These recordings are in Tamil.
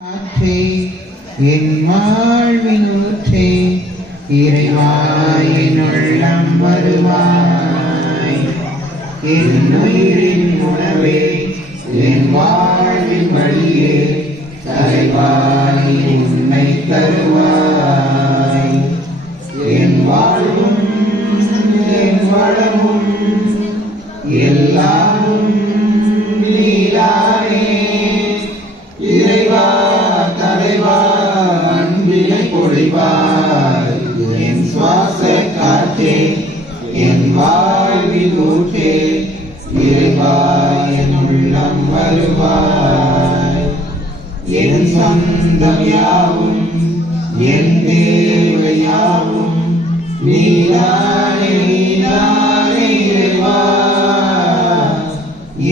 ஆற்றே என் வாழ்வின் ஊற்றே இறைவா என் உள்ளம் வருவாய். என் உயிரின் உணவே என் வாழ்வின் வழியே தலைவா நீ உன்னை தருவாய். என் வாழ்வும் என் வளமும் எல்லாமும் நீதானே. இறைவா தலைவா அன்பினை பொழிவாய். என் சுவாச காற்றே என் வாழ்வில் ஊற்றே இறைவா என் உள்ளம் வருவாய். என் சொந்தம் யாவும் என் தேவை யாவும் நீதானே நீதானே இறைவா.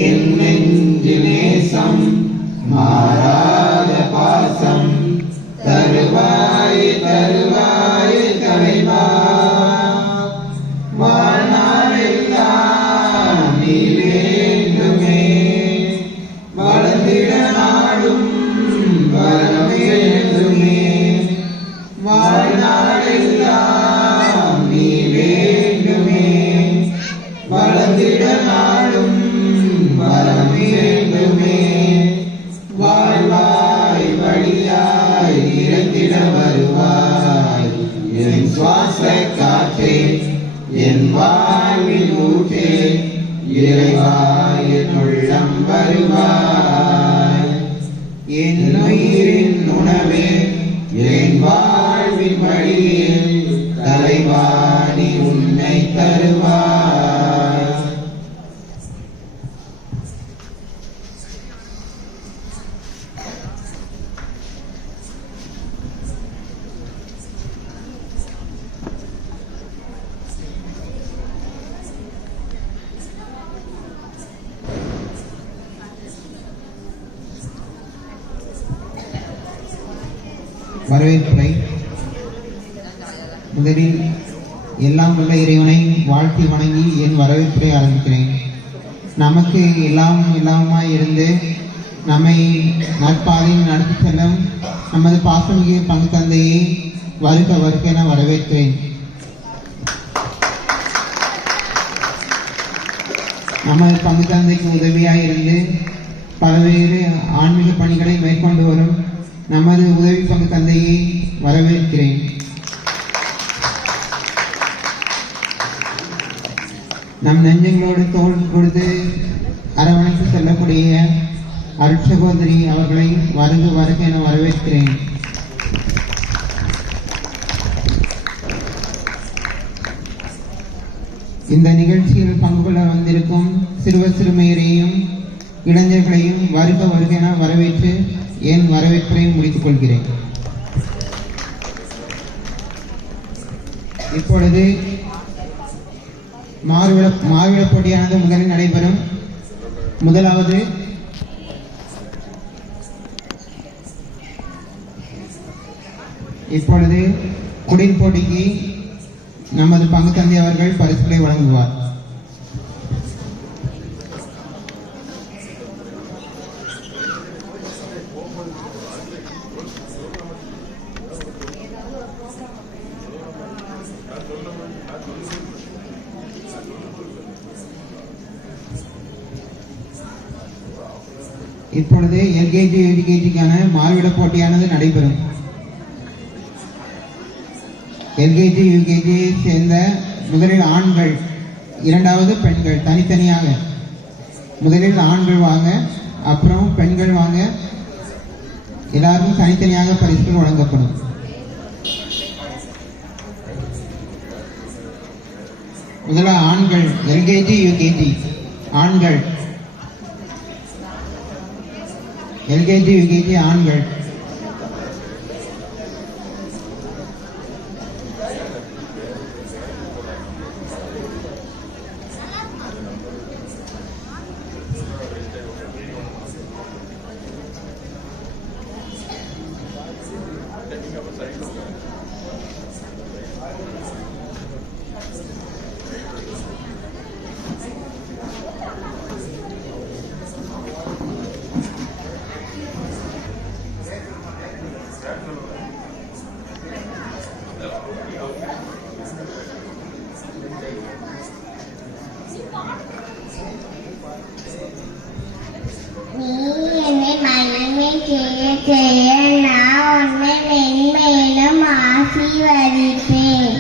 என் நெஞ்சு நேசம் மாறாத பாசம் தருவாய் தருவாய் தலைவா. வாழ்நாளெல்லாம் நீ வேண்டுமே வளர்ந்திட நாடும் வரம் வேண்டுமே. வாழ்நாளெல்லாம் நீ வேண்டுமே வளர்ந்திட நாடும் வரம் வேண்டுமே. வாழ்வாய் வழியாய் இறந்திட வருவாய். என் சுவாச காற்றே என் வாழ்வில் ஊற்றே இறைவா என் உள்ளம் வருவாய். என் உயிரின் உணவே என் வாழ்வின் வழியே தலைவா நீ உன்னை தருவாய். வரவேற்புரை. முதலில் எல்லாம் உள்ள இறைவனை வாழ்த்தி வணங்கி என் வரவேற்புரை ஆரம்பிக்கிறேன். நமக்கு எல்லாம் எல்லாமாய் இருந்து நம்மை நற்பாதையில் நடத்தி செல்லும் நமது பாசமிகு பங்கு தந்தையை வருக வருக என வரவேற்கிறேன். நமது பங்கு தந்தைக்கு உதவியாய் இருந்து பல்வேறு ஆன்மீக பணிகளை மேற்கொண்டு வரும் நமது உதவி பங்கு தந்தையை வரவேற்கிறேன். நம் நெஞ்சங்களோடு தோள் கொடுத்து அரவணைத்து செல்லக்கூடிய அருட்சகோதரி அவர்களை வருக வருக என வரவேற்கிறேன். இந்த நிகழ்ச்சியில் பங்கு கொள்ள வந்திருக்கும் சிறுவர் சிறுமியரையும் இளைஞர்களையும் வருக வருக என வரவேற்று என் வரவேற்பை முடித்துக் கொள்கிறேன். இப்பொழுது மாவிட போட்டியானது முதலில் நடைபெறும். முதலாவது இப்பொழுது குடில் போட்டிக்கு நமது பங்கு தந்தை அவர்கள் பரிசுகளை வழங்குவார். இப்பொழுது எல்கேஜி யூகேஜிக்கான மாறுவிட போட்டியானது நடைபெறும். எல்கேஜி யூகேஜியை சேர்ந்த முதலில் ஆண்கள், இரண்டாவது பெண்கள் தனித்தனியாக. முதலில் ஆண்கள் வாங்க, அப்புறம் பெண்கள் வாங்க. எல்லாருக்கும் தனித்தனியாக பரிசுகள் வழங்கப்படும். முதல்ல ஆண்கள் எல்கேஜி யூகேஜி ஆண்கள், எல்கேஜி யூகேஜி ஆண்கள். நீ என்னை மகிமை செய்ய நான் உன்னை மென்மேலும் ஆசீர்வதிப்பேன்.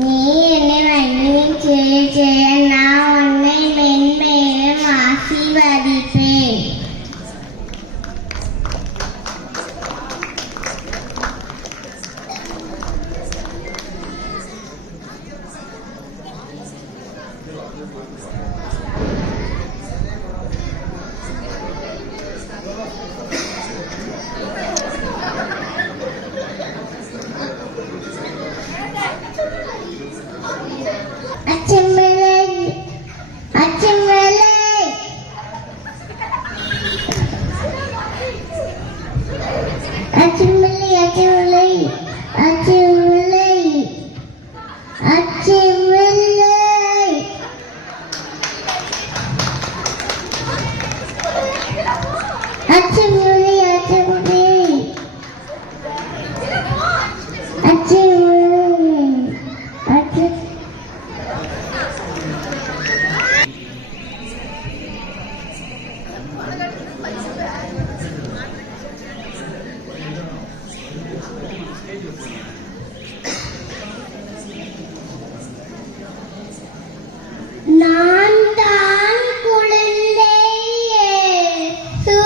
நீ என்னை மகிமை செய்ய நான் உன்னை மென்மேலும் ஆசீர்வதிப்பேன். நான் தான் குழந்தை இயேசு.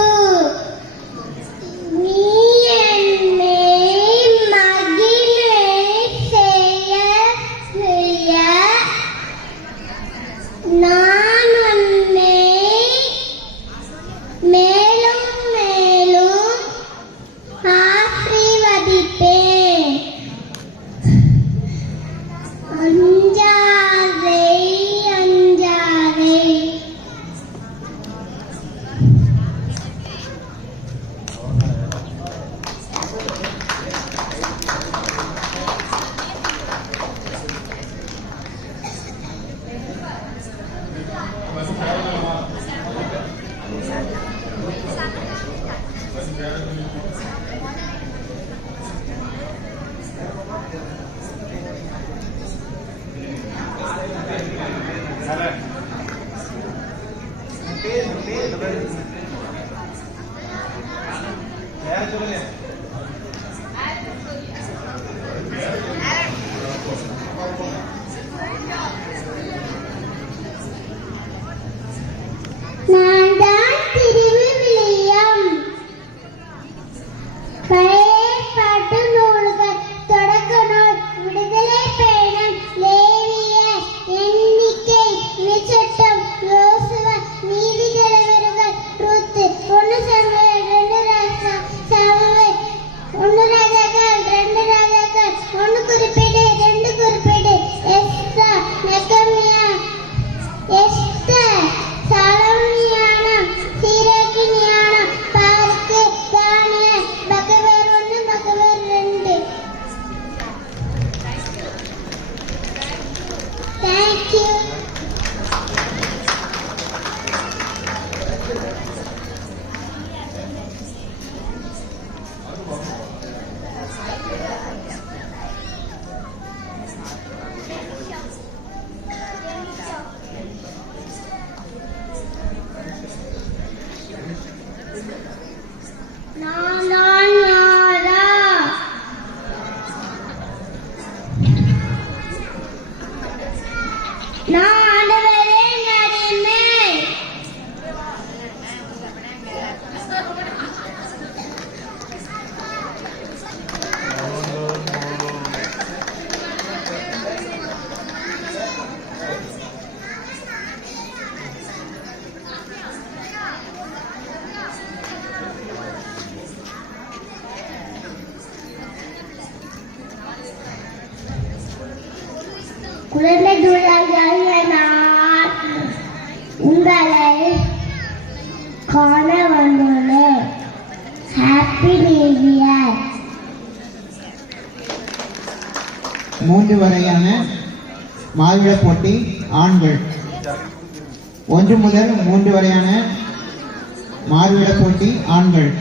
நீ என்னை மகிமை செய்ய நான் உன்னை மேலும் மேலும் ஆசீர்வதிப்பேன். அஞ்சாதே அஞ்சாதே. நான் தான் திருவிவிலியம். பழைய ஏற்பாட்டு நூல்கள், தொடக்க நூல், விடுதலை பயணம், லேவியர், எண்ணிக்கை, விசட்டம், யோசுவா, நீதித்தலைவர்கள், ரூத்து, 1 சாமுவேல், 2 சாமுவேல், 1 ராஜாக்கள், 2 ராஜாக்கள், 1 குறிப்பீடு, 2 குறிப்பீடு, எஸ்தா, நெகமியா, எஸ்தர், சாலமோன் ஞானம், சீராக்கி ஞானம், பார்க்கு, தானியேல், பகவேர் 1, பகவேர் 2. Thank you. நான் தான் யாரா? நான் ஆண்டவரின் அடிமை. குழந்தைகளாகிய நான் உங்களை காண வந்துள்ளேன். Happy new year. 3 வரையான மாவிட போட்டி ஆண்கள் 1 முதல் 3 வரையான மாறுவிட போட்டி ஆண்கள்.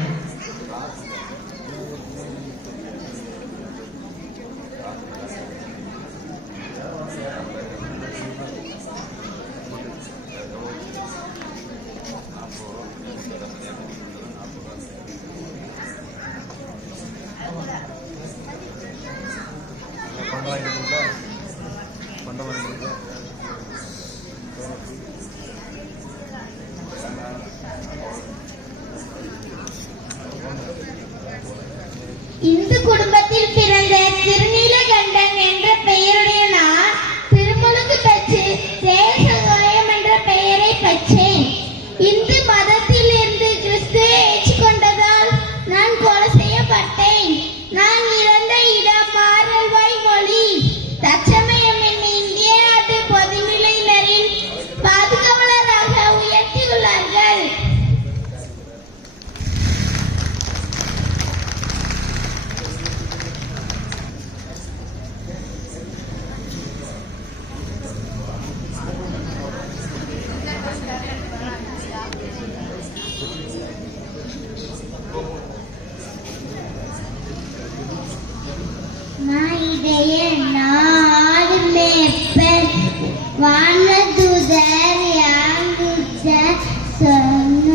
இந்து குடும்பத்தில் பிறந்த திருநீலகண்டன் என்ற பெயருடைய நான் திருமுழுக்கு பெற்று தேவசகாயம் என்ற பெயரை பெற்றேன். இந்து மதத்தில் இருந்து கிறிஸ்துவை ஏற்றுக்கொண்டதால் நான் கொலை செய்யப்பட்டேன். நான் இறந்த இடம் மாரல்வாய் மொழி. தற்சமயம் என்னை இந்திய நாட்டு பொதுநிலையினரின் பாதுகாவலராக உயர்த்தியுள்ளார்கள். நாயிடைய நாடு மேப்பன் வானதுதர் யாங்குச்ச சொன்ன.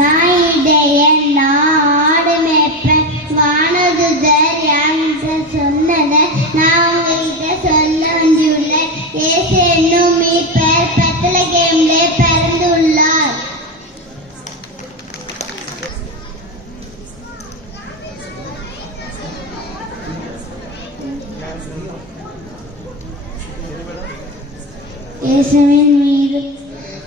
நாயிடைய நாடு மேப்பன் வானதுதர் யாங்குச்ச சொன்னதை நான் உங்ககிட்ட சொல்ல வந்துள்ளேன். இயேசு என்னும் மீட்பர் பெத்லகேமிலே பிறந்துள்ளார். இயேசுவின் மீது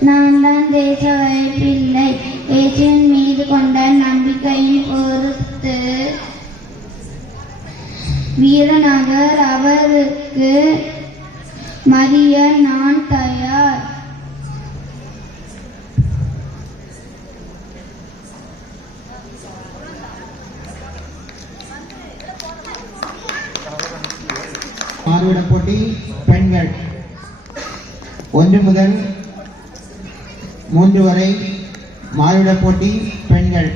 நான் தான் தேச வாய்ப்பில்லை. இயேசுவின் மீது கொண்ட நம்பிக்கையின் பொறுத்து வீரநகர் அவருக்கு மறிய நான் தயார். மாறுவிட போட்டி பெண்கள். 1 முதல் 3 வரை மாறுவிட போட்டி பெண்கள்.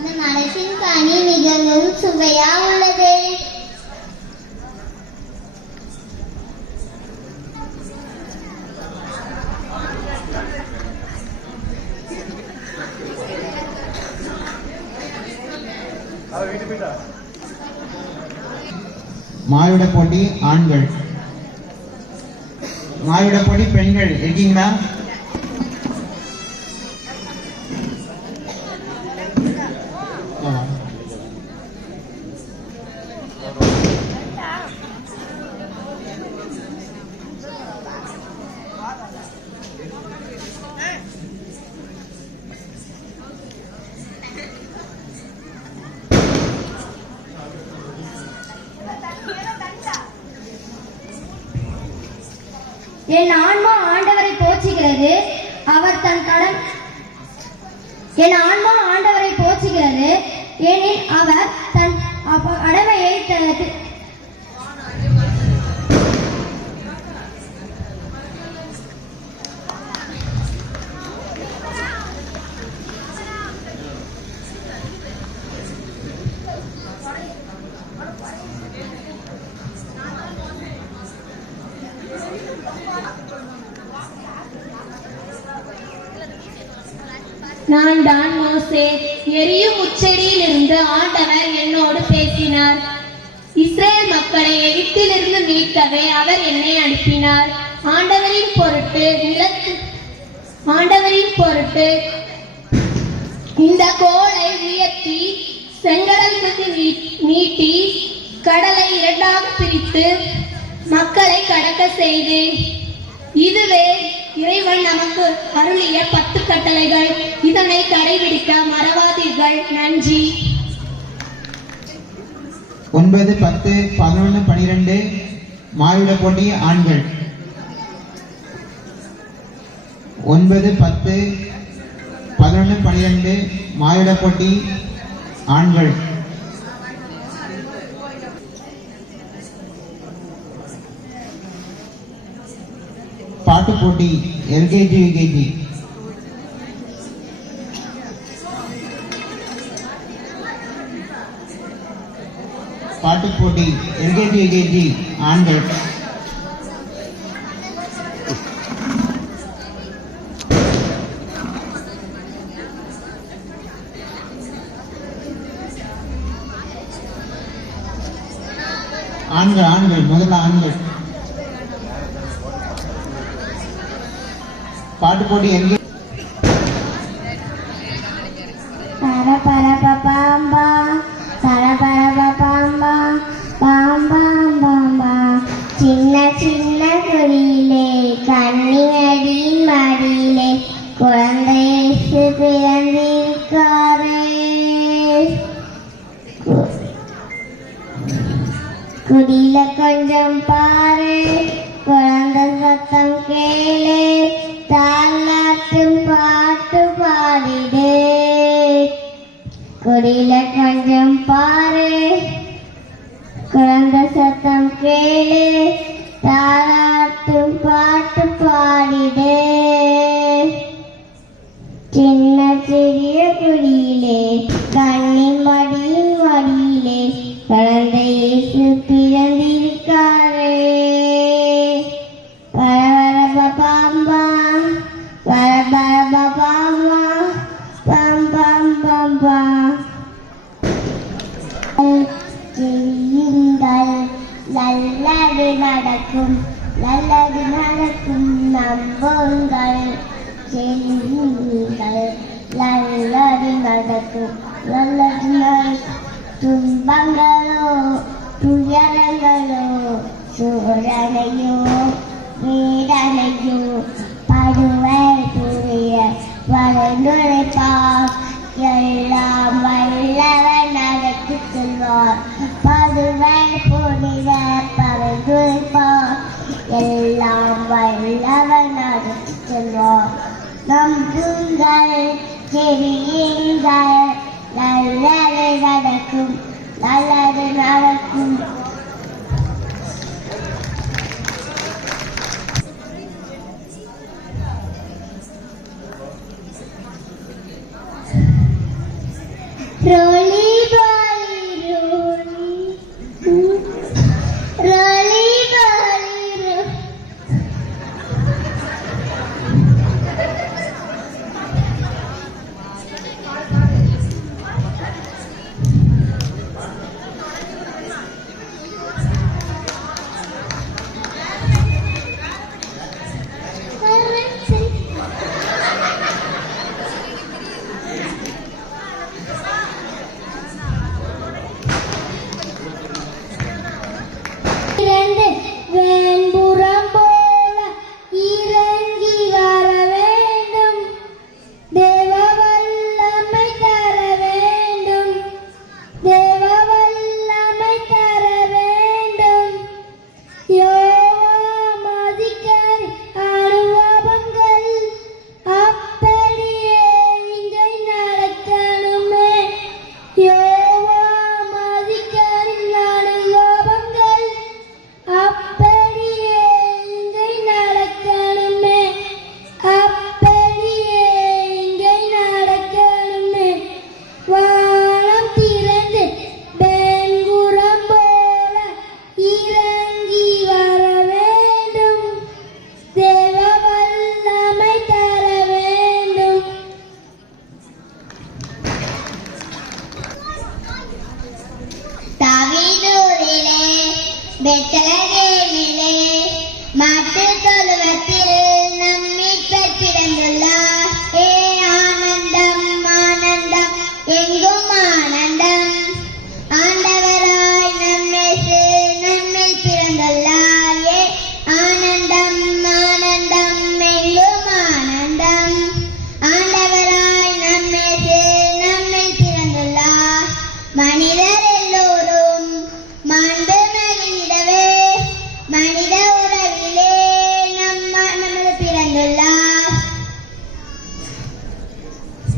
இந்த மரத்தின் கனி மிகவும் சுவையா உள்ளது. மாறுவிட போட்டி ஆண்கள். மாறுவிட போட்டி பெண்கள் இருக்கீங்களா? என் ஆன்மா ஆண்டவரை போற்றுகிறது. அவர் தன் கடன் என் ஆன்மா ஆண்டவரை போற்றுகிறது. ஏனில் அவர் தன் கடமையை நான் தான் மோசே. எரியும் உச்சடியில் இருந்து ஆண்டவர் என்னோடு பேசினார். இஸ்ரேல் மக்களை எகிப்திலிருந்து மீட்கவே அவர் என்னை அனுப்பினார். ஆண்டவரின் பொருட்டு இந்த கோலை உயர்த்தி செங்கடலுக்கு நீட்டி கடலை இரண்டாக பிரித்து மக்களை கடக்க செய்தேன். இதுவே இறைவன் நமக்கு அருளிய 10 கட்டளைகள். இதனை கடைபிடிக்க மறவாதீர்கள். நன்றி. 9, 10, 11, 12 மாயுட போட்டி ஆண்கள். 9, 10, 11, 12 மாயுட போட்டி ஆண்கள். பாட்டு போட்டி எல்கேஜி யுகேஜி. பாட்டு போட்டி எல்கேஜி யுகேஜி ஆண்கள். ஆண்கள் முதல்ல ஆண்கள். பாட்டு போட்டி எல்கேஜி. பரபரபபாம்பா பரபரபபாம்பா பாம்பாம்பாம்பா சின்ன சின்ன குடியிலே கண்ணியடியின் மடியிலே குழந்தை இயேசு பிறந்திருக்காரே. குடியில கொஞ்சம் பாரு, குழந்தை சத்தம் கேளு, தாலாட்டும் பாட்டு பாடிடு. குடியில கொஞ்சம் பாரு, குழந்தை சத்தம் கேளு, தாலாட்டும் பாட்டு பாடிடு. சின்ன சிறிய குடியிலே கண்ணி மடியின் மடியிலே குழந்தை இயேசு பிறந்திருக்காரே. பரபரபபாம்பா பரபரபபாம்பா பாம்பாம்பாம்பா. செய்யுங்கள் நல்லது நடக்கும், நல்லது நடக்கும் நம்புங்கள். செய்யுங்கள் நல்லது நடக்கும், நல்லது நடக்கும். துன்பங்களோ துயரங்களோ சோதனையோ வேதனையோ படுவை புரிய வரந்துரைப்பார். எல்லாம் வல்லவன் நடத்தி செல்வார். படுவை புரிய பரந்துரைப்பார். எல்லாம் வல்லவன் நடத்தி செல்வார். நம்புங்கள், தெரியுங்கள், நல்லது நடக்கும், நல்லது நடக்கும். ரோலி பாலி ரோலி ரோலி பாலி ரோ. வேண்புறம் போல இறங்கி வர வேண்டும், தேவ வல்லமை தர வேண்டும், தேவ வல்லமை தர வேண்டும். யோவாம் அதிகாரி அனுபவங்கள் அப்படியே இங்கே நடக்கணுமே. யோவாம் அதிகாரி அனுபவங்கள் அப்படியே இங்கே நடக்கணுமே, அப்படியே இங்கே நடக்கணுமே. வானம் திறந்து வெண்புறம் போல இறங்கி வர வேண்டும், தேவ வல்லமை தர வேண்டும். தாவீதூரிலே பெத்லகேமிலே மாட்டுத் தொழுவத்தில் நம் மீட்பர் பிறந்துள்ளார். ஏ ஆனந்தம் ஆனந்தம் எங்கும் ஆனந்தம், ஆண்டவராய் நம் இயேசு நம்மில் பிறந்துள்ளார். ஏ ஆனந்தம் ஆனந்தம் எங்கும்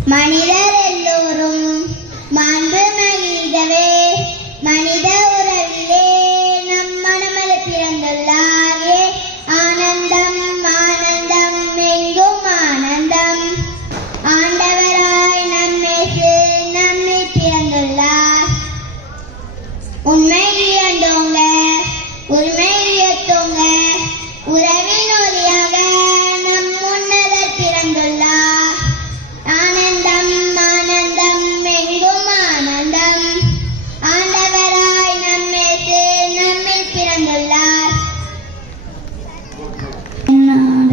மனிதர் எல்லோரும் மாண்பு மகிழ்ந்தவே மனித உறவிலே நம் மனமது பிறந்துள்ளாரே ஆனந்தம் ஆனந்தம் எங்கும் ஆனந்தம் ஆண்டவராய் நம்மேசு நம்மை பிறந்துள்ளார் உண்மை இயந்தோங்க உரிமை இயத்தோங்க உறவின் ஒளியாக நம் முன்னதர் பிறந்துள்ளார் ஆனந்தம் ஆனந்தம் எங்கும் ஆனந்தம் ஆண்டவராய் நம்மேசு நம்மில் பிறந்துள்ளார்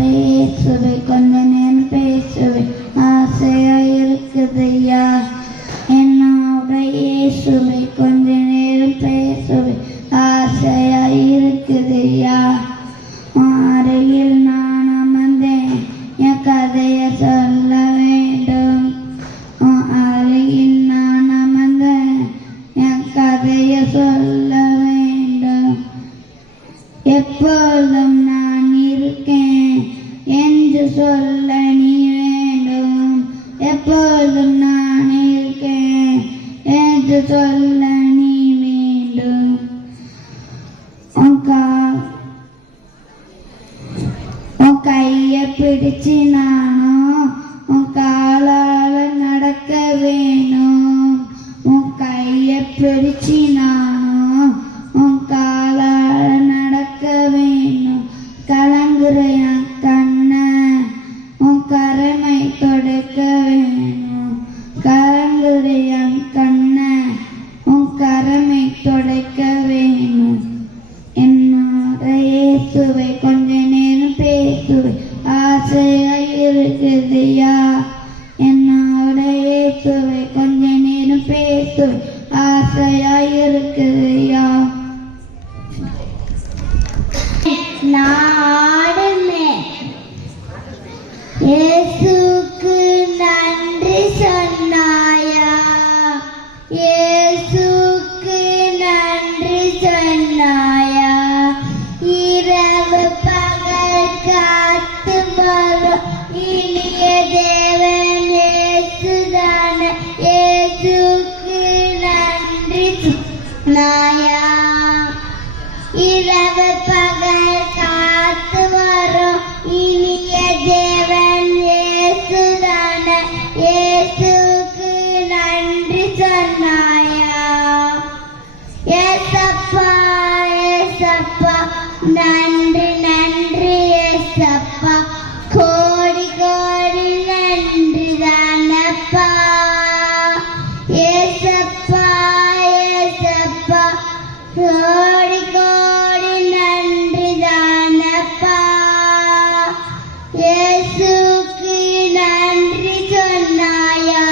இயேசுவை கொஞ்ச நேரம் பேசுவே ஆசையா இருக்குதையா என்னோட இயேசுவை கொஞ்ச நேரம் பேசுவே ஆசையா இருக்குதையா அருகில் நான் அமர்ந்தேன் என் கதையை சொல்ல வேண்டும் அருகில் நான் அமர்ந்தேன் என் கதையை சொல்ல வேண்டும் எப்பொழுதும் நான் இருக்கேன் என்று சொல்ல நீ வேண்டும் எப்பொழுதும் நான் இருக்கேன் என்று சொல்ல நீ வேண்டும் உன் கையை பிடிச்சு நானும் உன் காலால நடக்க வேணும் உன் கையை பிடிச்சு நானும் உன் காலால நடக்க வேணும் கலங்குற என் கண்ணை உன் கரமை தொடுக்க வேணும் கலங்குற என் கண்ணை உன் கரமை தொடைக்க வேணும் என்னோட இயேசுவை கொஞ்ச நேரம் பேசுவை ஆசையா இருக்குதையா என்னோட இயேசுவை கொஞ்ச நேரம் பேசுவை ஆசையா இருக்குதையா நாடுமே இயேசுக்கு நன்றி சொன்னாயா இயேசுக்கு நன்றி சொன்னாயா இரவு பகல் காத்து வரும் இனிய தேவன் இயேசுதான இயேசுக்கு நன்றி சொன்னாயா இரவு பகல் காத்து வரும் இனிய தேவன் இயேசுதான இயேசுக்கு நன்றி சொன்னாயா ஏசப்பா ஏசப்பா நன்றி நன்றி ஏசப்பா கோடி கோடி நன்றி தானப்பா ஏசப்பா ஏசப்பா கோடி கோடி நன்றி தானப்பா இயேசுக்கு நன்றி சொன்னாயா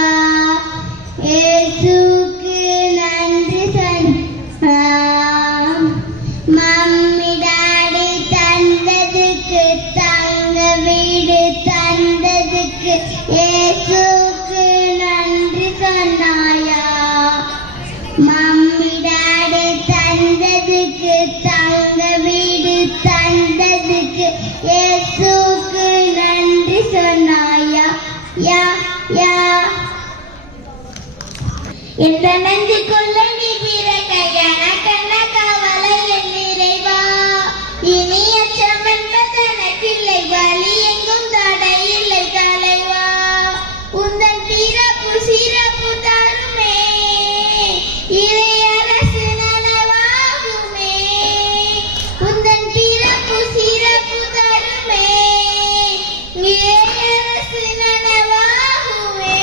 இயேசுக்கு நன்றி சொன்னா மம்மி டாடி தந்ததுக்கு தங்க வீடு தந்ததுக்கு இயேசுக்கு நன்றி சொன்னாயா மம்மி டாடி தந்ததுக்கு தங்க வீடு தந்ததுக்கு இயேசுக்கு நன்றி சொன்னாயா யா யா இந்த நெஞ்சுக்குள்ள நீ பிறக்க எனக்கென்ன கவலை என் நிறைவா இனி அச்சம் என்பதனக்கில்லை வலி எங்கும் தடையில்லை தலைவா உந்தன் பிறப்பு சிறப்பு தருமே இறையரசு நனவாகுமே உந்தன் பிறப்பு சிறப்பு தருமே இறையரசு நனவாகுமே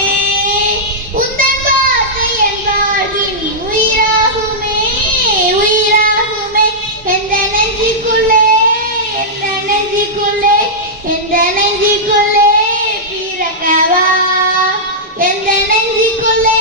உந்தன் வார்த்தை என் வாழ்வின் உயிராகுமே உயிராகுமே எந்த நெஞ்சுக்குள்ளே எந்த நெஞ்சுக்குள்ளே எந்த நெஞ்சுக்குள்ளே பிறக்கவா எந்த நெஞ்சுக்குள்ளே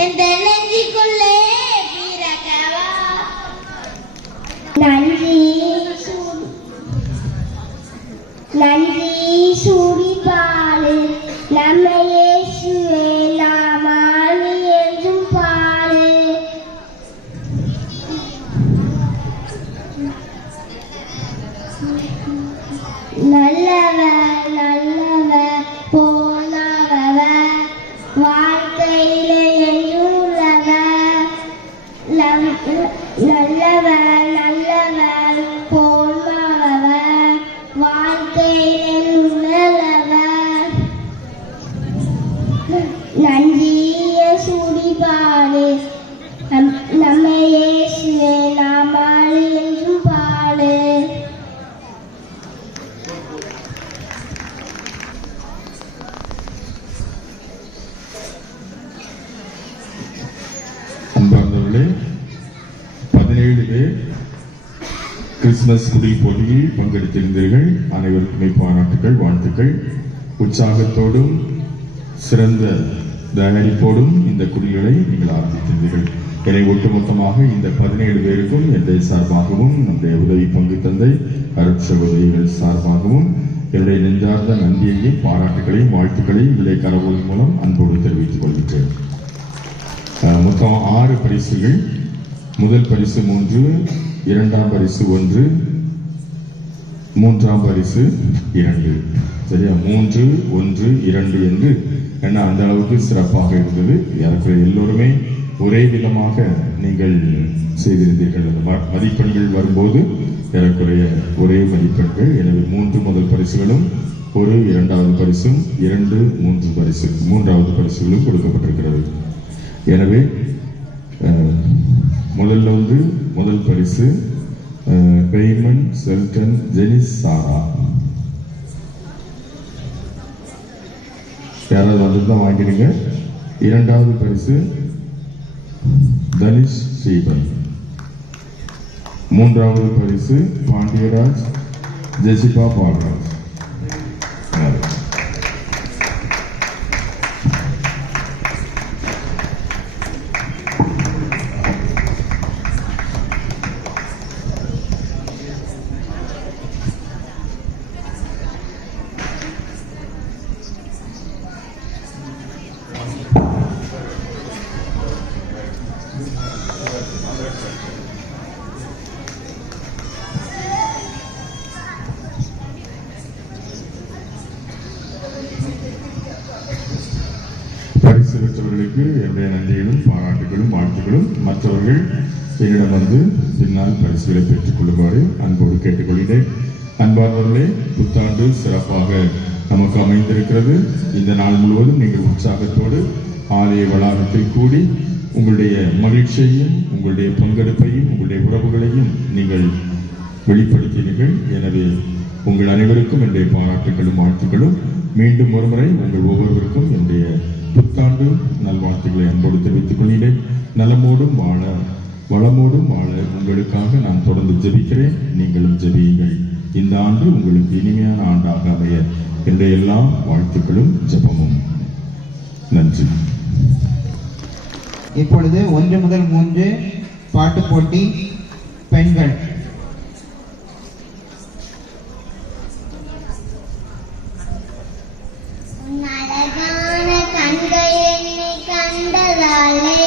எந்த நெஞ்சுக்குள்ளே பிறக்கவா. நன்றி சூடிபாடு நம்ம இயேசுவே நாமானி என்றும் பாடு. நல்லவர் நல்லவர் போனவர் வாழ்க்கையிலே என்றும் உள்ளவர். நல்லவர் நல்லவர் போனவர் வாழ்க்கையிலே உள்ளவர். நன்றிய சுடிபாடு நம்ம இயேசுவே நாமானி என்றும் பாடு. அன்பார்ந்தவர்களே, 17 பேர் கிறிஸ்துமஸ் குடில் போட்டியில் பங்கெடுத்திருந்தீர்கள். அனைவருக்குமே பாராட்டுகள், வாழ்த்துக்கள். உற்சாகத்தோடும் சிறந்த தயாரிப்போடும் இந்த குடில்களை நீங்கள் ஆரம்பித்திருந்தீர்கள். எனவே ஒட்டுமொத்தமாக இந்த 17 பேருக்கும் என்னுடைய சார்பாகவும் நம்முடைய உதவி பங்கு தந்தை அருட்சகோதரிகள் சார்பாகவும் என்னுடைய நெஞ்சார்ந்த நன்றியையும் பாராட்டுகளையும் வாழ்த்துக்களையும் விலை கரவொலி மூலம் அன்போடு தெரிவித்துக் கொள்கிறேன். மொத்தம் 6 பரிசுகள். முதல் பரிசு 3, இரண்டாம் பரிசு 1, மூன்றாம் பரிசு 2. சரியா? 3, 1, 2 என்று என்ன அந்த அளவுக்கு சிறப்பாக இருந்தது. ஏறக்குறைய எல்லோருமே ஒரே விதமாக நீங்கள் செய்திருந்தீர்கள். அந்த மதிப்பெண்கள் வரும்போது ஏறக்குறைய ஒரே மதிப்பெண்கள். எனவே 3 முதல் பரிசுகளும் 1 இரண்டாவது பரிசும் 2 மூன்றாவது பரிசுகளும் கொடுக்கப்பட்டிருக்கிறது. எனவே முதல் பரிசு பெய்மன் செல்டன் ஜெனிஸ் சாரா. யாராவது வந்துதான் வாங்கிடுங்க. இரண்டாவது பரிசு தனிஷ் ஸ்ரீபன். மூன்றாவது பரிசு பாண்டியராஜ் ஜெசிபா பால்ராஜ். பரிசு பெற்றவர்களுக்கு என்னுடைய நன்றிகளும் பாராட்டுகளும் வாழ்த்துகளும். மற்றவர்கள் என்னிடம் வந்து பின்னால் பரிசுகளை பெற்றுக் கொள்ளுமாறு அன்போடு கேட்டுக்கொள்கிறேன். அன்பானவர்களே, புத்தாண்டு சிறப்பாக நமக்கு அமைந்திருக்கிறது. இந்த நாள் முழுவதும் நீங்கள் உற்சாகத்தோடு ஆலய வளாகத்தில் கூடி உங்களுடைய மகிழ்ச்சியையும் உங்களுடைய பங்கெடுப்பையும் உங்களுடைய உறவுகளையும் நீங்கள் வெளிப்படுத்தினீர்கள். எனவே உங்கள் அனைவருக்கும் என்னுடைய பாராட்டுகளும் வாழ்த்துக்களும். மீண்டும் ஒருமுறை உங்கள் ஒவ்வொருவருக்கும் என்னுடைய புத்தாண்டு நல்வாழ்த்துக்களை அன்போடு தெரிவித்துக் கொள்கிறேன். நலமோடும் வாழ வளமோடும் வாழ உங்களுக்காக நான் தொடர்ந்து ஜெபிக்கிறேன். நீங்களும் ஜெபியுங்கள். இந்த ஆண்டு உங்களுக்கு இனிமையான ஆண்டாக அமைய என்னுடைய எல்லா வாழ்த்துக்களும் ஜெபமும். நன்றி. இப்பொழுது 1 முதல் 3 பாட்டு போட்டி பெண்கள். அழகான கண்கள் என்னை கண்டதாலே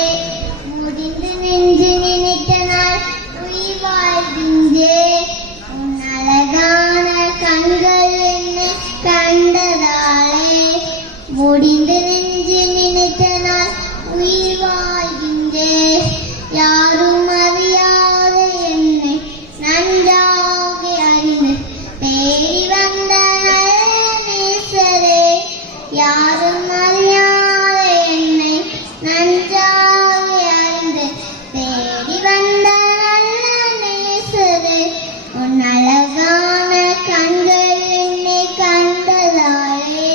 முடிந்து நின்று நினைத்த நாள் உயிர் வாழ்கின்றேன். உன் அழகான கண்கள் என்னை கண்டதாலே முடிந்து நின்று நினைத்த நாள் உயிர் வாழ்கின்றேன். யாரும் அறியாத என்னை நன்றாக அறிந்து தேடி வந்த நேசரே. யாரும் அறியாத என்னை நன்றாக அறிந்து தேடி வந்த நல்ல நேசரே. உன் அழகான கண்கள் என்னை கண்டதாலே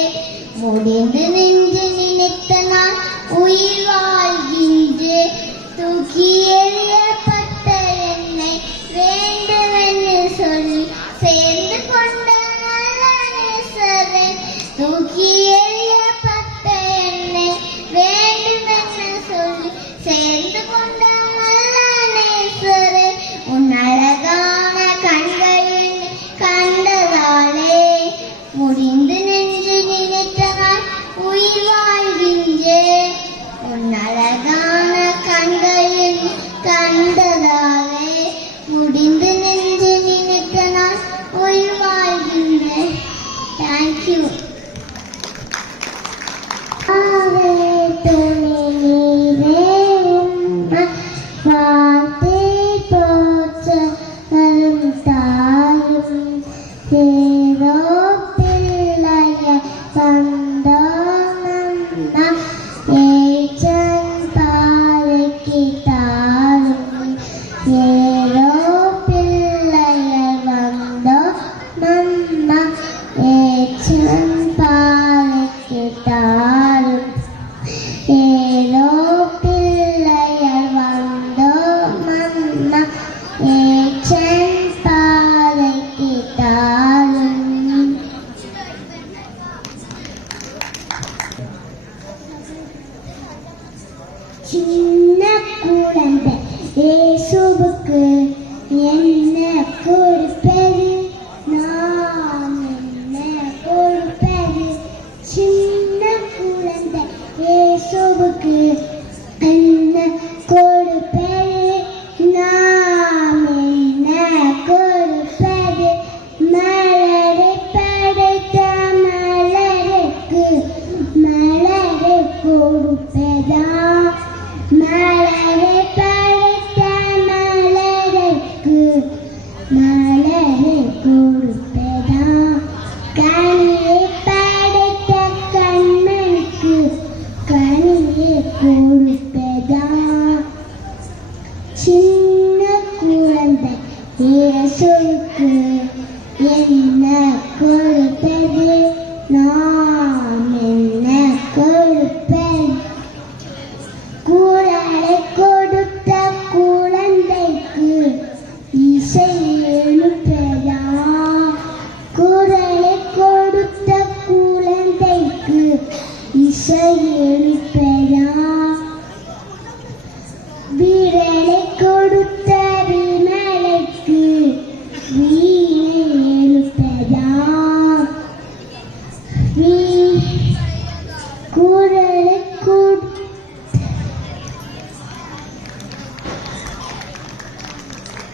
முடிந்து நின்று நினைத்த நான் உயிர் வாழ்கின்றேன். தூக்கி எறியப்பட்ட என்னை வேண்டுமென்று சொல்லி சேர்ந்து கொண்ட நல்ல நேசரே. தூக்கி எறியப்பட்ட என்னை வேண்டுமென்று சொல்லி அழகான கண்களில் கண்டதாலே முடிந்து நின்று நினைத்த நான் உயிர் வாழ்கின்றேன். தேங்க்யூ. துணி நீரே வாழ்த்தை போற்ற வரும் தாயும் சேரோ பிள்ளைய சந்தானம் ஏச்சன் பாறைக்கு தாரும் சேரோ பிள்ளைய வந்தோ மம்மா ஏச்சன் பாறைக்கு தாரும் ஏதோ பிள்ளையர் வந்தோ மம்மா ஏச்சன் பாறைக்கு தாரும். சின்ன குழந்தை இயேசுவுக்கு என்ன கொடுப்பது, நான் என்ன கொடுப்பது. சின்ன குழந்தை இயேசுவுக்கு என்ன கொடுப்பது, நாம் என்ன கொடுப்பது. மலரை படைத்த மலருக்கு மலரை கொடுப்பதா, மலரை படைத்த மலருக்கு மலரை கொடுப்பதா. கனியை படைத்த கண்மணிக்கு கனியை கொடுப்பதா. சின்ன குழந்தை இயேசுவுக்கு என்ன கொடுப்பது, நாம் என்ன கொடுப்பது. குரலை கொடுத்த குழந்தைக்கு இசை எழுப்பதா, குரலை கொடுத்த குழந்தைக்கு இசை எழுப்பதா. விரலை கொடுத்த விமலைக்கு வீணை எழுப்பதா. குரலை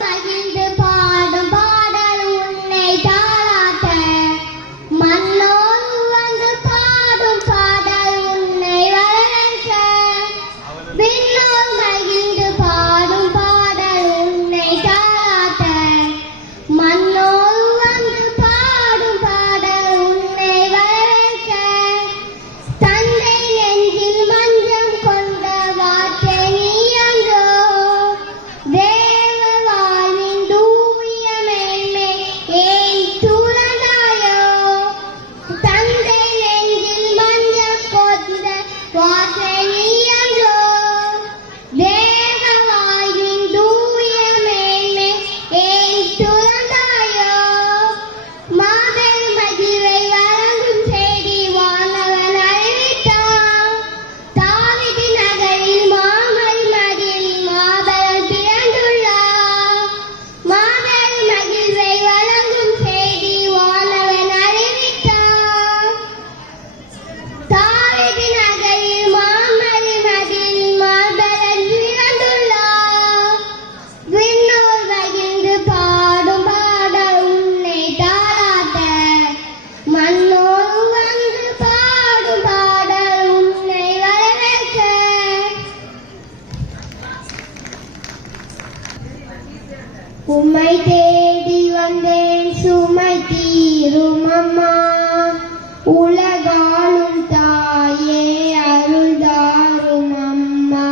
மகிழ்ந்து பாடும் பாடல் உன்னை தாளாட்ட, மண்ணோடு வந்து பாடும் பாடல் உன்னை வரவேற்க. விண்ணோர் மகிழ்ந்து பாடும் பாடல் உன்னை தாளாட்ட, மண்ணோடு வந்து பாடும் பாடல் உன்னை வரவேற்க. தந்தை நெஞ்சில் மஞ்சம் கொண்ட வார்த்தை நீ அன்றோ, தேவ வாழ்வின் தூய மேன்மை ஏன் துறந்தாயோ. தந்தை நெஞ்சில் மஞ்சம் கொண்ட வார்த்தை நீ அன்றோ, தேவ வாழ்வின் தூய மேன்மை ஏன் துறந்தாயோ. மாபெரும் மகிழ்வை வழங்கும் செய்தி வானவன் அறிவித்தான். தாவீது நகரில் மாமரிமதில் மாபெரும் பிறந்துள்ளார். மாபெரும் மகிழ்வை வழங்கும் செய்தி வானவன் அறிவித்தான். தாவீது நகரில் மாமரிமதில் மாபெரும் பிறந்துள்ளார். விண்ணோர் மகிழ்ந்து பாடும் பாடல் உன்னை தாளாட்ட, மண்ணோடு வந்து பாடும் பாடல் உன்னை வரவேற்க. உம்மை தேடி வந்தேன் சுமை தீரும் அம்மா, உலகாளும் தாயே அருள் தாரும் அம்மா,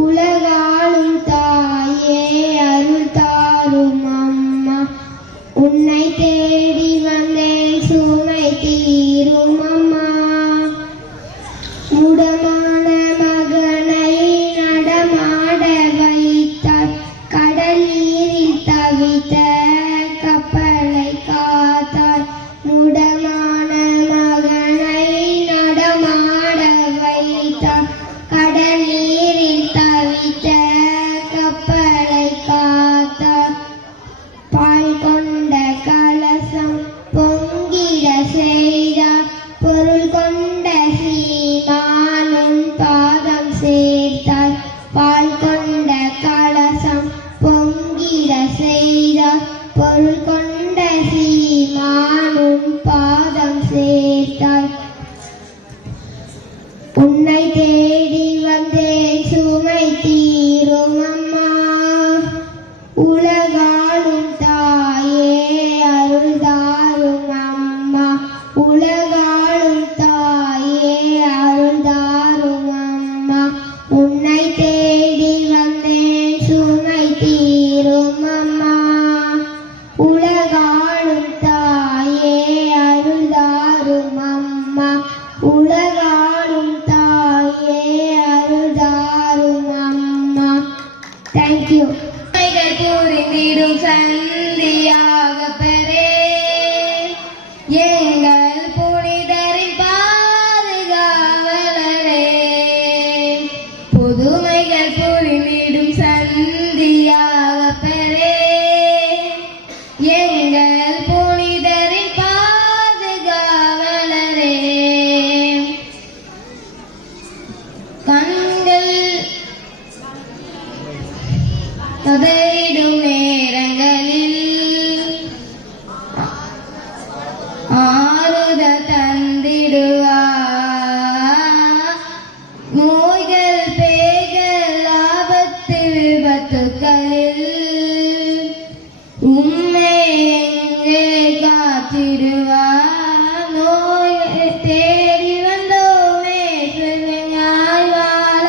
உலகாளும் தாயே அருள் தாரும் அம்மா. உன்னை தேடி வந்தேன் சுமை தீரும் அம்மா, முடமான மகனை நடமாட வைத்தாய், கடல் நீரில் தவித்த கப்பலை காத்தாய். முடமான மகனை தேங்க்யூ. புரிந்திடும் சந்தியாக பெறே எங்கள் புனிதரின் பாதுகாவலரே, புதுமைகள் புரிந்திடும் சந்தியாக பெறே எங்கள் புனிதரின் பாதுகாவலரே, கண்கள் கதையிடும் நேரங்களில் ஆறுதல் தந்திடுவார், நோய்கள் பேய்கள் ஆபத்து விபத்துக்களில் உம்மை எங்கே காத்திடுவார், நோய் தேடி வந்தோமே துணையாய் வாழ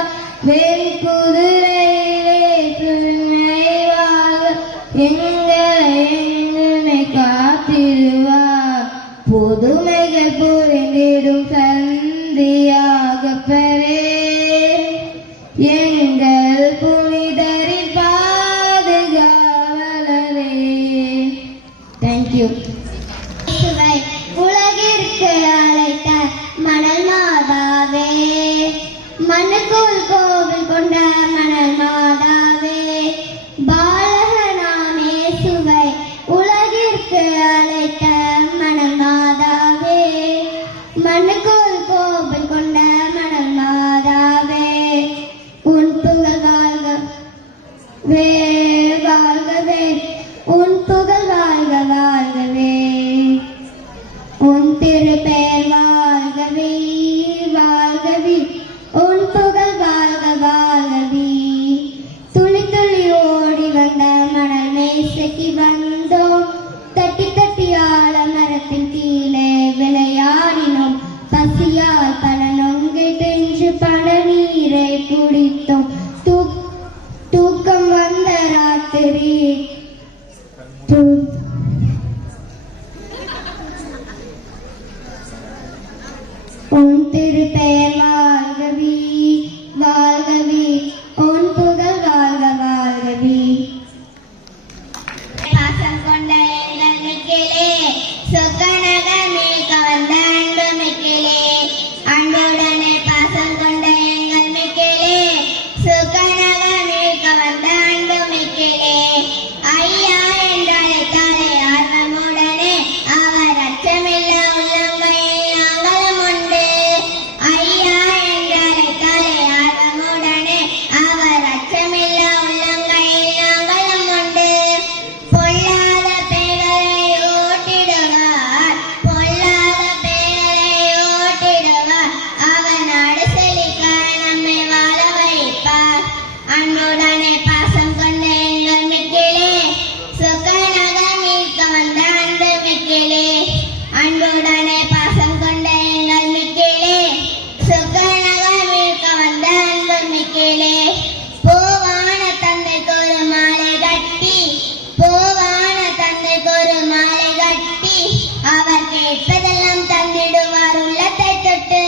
வெண் குதிரையிலே துணையாய் வாழ எங்களை காத்திடுவார், புதுமைகள் புரிந்திடும் சந்தியாக பெறே எங்கள் புனிதரின் பாதுகாவலரே. தேங்க்யூ. உலகிற்கு அழைத்த மணல் மாதாவே, மண்ணுக்குள் கோவில் கொண்ட மணல் மாதாவே, பாலகனாமே சுவை உலகிற்கு அழைத்த மணல் மாதாவே, மண்ணுக்குள் கோவில் கொண்ட மணல் மாதாவே, உன் புகழ் வாழ்கவே வாழ்கவே, உன் புகழ் வாழ்க வாழ்கவே, உன் திருப்பெயர் வாழ்கவே வாழ்கவே, உன் புகழ் வாழ்க வாழ்கவே, துளி துளி ஓடி வந்த மணல் மேசைக்கு வந்தோம், தட்டி தட்டி ஆலமரத்தின் கீழே விளையாடினோம், பசியால் பல நொங்கை தென்று பல நீரை குடித்தோம், தூக்கம் வந்த ராத்திரி உன் திருப்பெயர் வாழ்கவே வாழ்கவே, உன் புகழ் வாழ்க வாழ்கவே. பாசம் கொண்ட எங்கள் மிக்கிலே சொக்கநகமே கவர்ந்த அன்பு மிக்கிலே, அன்புடனே பாசம் கொண்ட எங்கள் மிக்கிலே சொக்கநகமே கவர்ந்த அன்பு மிக்கிலே, ஐயா என்றழைத்தாலே ஆர்வமுடனே அவர் அச்சமில்லா உள்ளங்கையில் நாங்களும் உண்டு, ஐயா என்றழைத்தாலே ஆர்வமுடனே அவர் அச்சமில்லா உள்ளங்கையில் நாங்களும் உண்டு, பொல்லாத பேய்களை ஓட்டிடுவார், பொல்லாத பேய்களை ஓட்டிடுவார், அவர் நாடு செழிக்க நம்மை வாழ வைப்பார், அன்புடனே பாசம் கொண்ட எங்கள் மிக்கிலே சொக்கநகர் மீட்க வந்த அன்பு மிக்கிலே, அன்புடனே பாசம் கொண்ட எங்கள் மிக்கிலே சொக்கநகர் மீட்க வந்த அன்பு மிக்கிலே, போவான தந்தைக்கு ஒரு மாலை கட்டி, போவான தந்தைக்கு ஒரு மாலை கட்டி, அவர் கேட்பதெல்லாம் தந்திடுவார் உள்ளத்தை தொட்டு,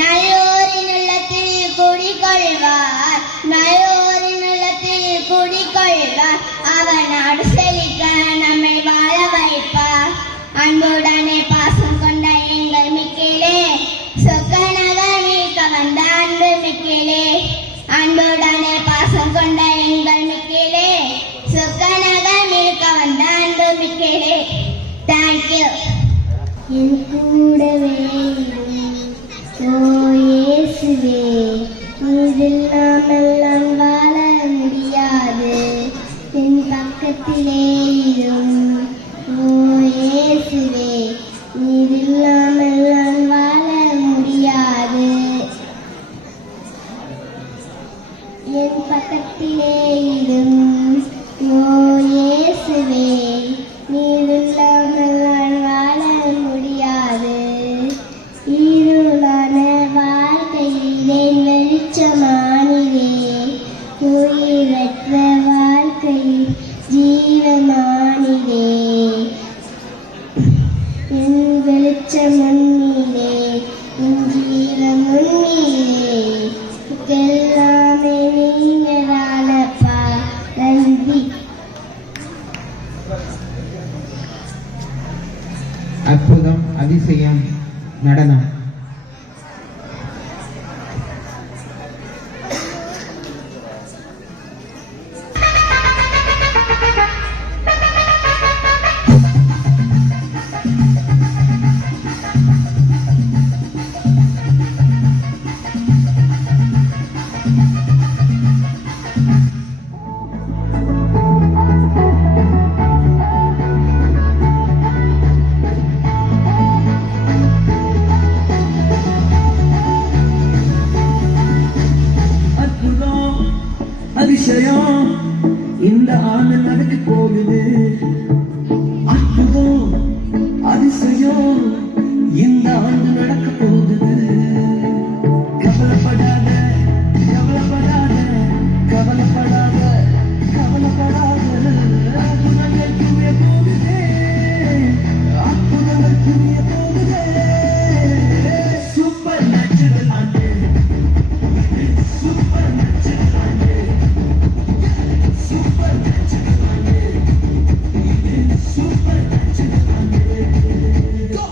நல்லோரின் உள்ளத்தில் குடிகொள்வார், நல்லோரின் உள்ளத்தில் குடிகொள்வார், அவர் நாடு செழிக்க நம்மை வாழ வைப்பார், அன்புடனே பாசம் கொண்ட எங்கள் மிக்கிலே சொக்கநகர் மீட்க வந்த அன்பு மிக்கிலே, அன்புடனே பாசம் கொண்ட எங்கள் மிக்கிலே சொக்கநகர் மீட்க வந்த அன்பு மிக்கிலே. தேங்க்யூ. என் கூடவே ஓ இயேசுவே, நீதில்லாமல் நான் வாழ முடியாது, என் பக்கத்திலே இரும் ஓ இயேசுவே, நீதில்லாமல் நான் வாழ முடியாது, என் பக்கத்திலே இரும் ஓ இயேசுவே, நீதில்லாமல் நான் வாழ முடியாது, இருளான வாழ்க்கையில் என் வெளிச்சமானிலே, உயிரற்ற வாழ்க்கையில் ஜீவமானிலே, என் வெளிச்சம் உன்னிலே, என் ஜீவம் உன்னிலே, எல்லாமே நீங்கதானப்பா. நடனம். அதிசயம் இந்த ஆண்டு நடக்க போகுது. அற்புதம் அதிசயம் இந்த ஆண்டு நடக்க போகுது. கவலைப்படாத கவலைப்படாத கவலைப்படாத கவலைப்படாத அற்புதங்கள் புரிய போகுது. அற்புதங்கள் புரிய போகுது. சூப்பர் நேச்சுரல் ஆண்டு. சூப்பர் நேச்சுரல் ஆண்டு. Super natural ஆண்டு. Super natural ஆண்டு. Go!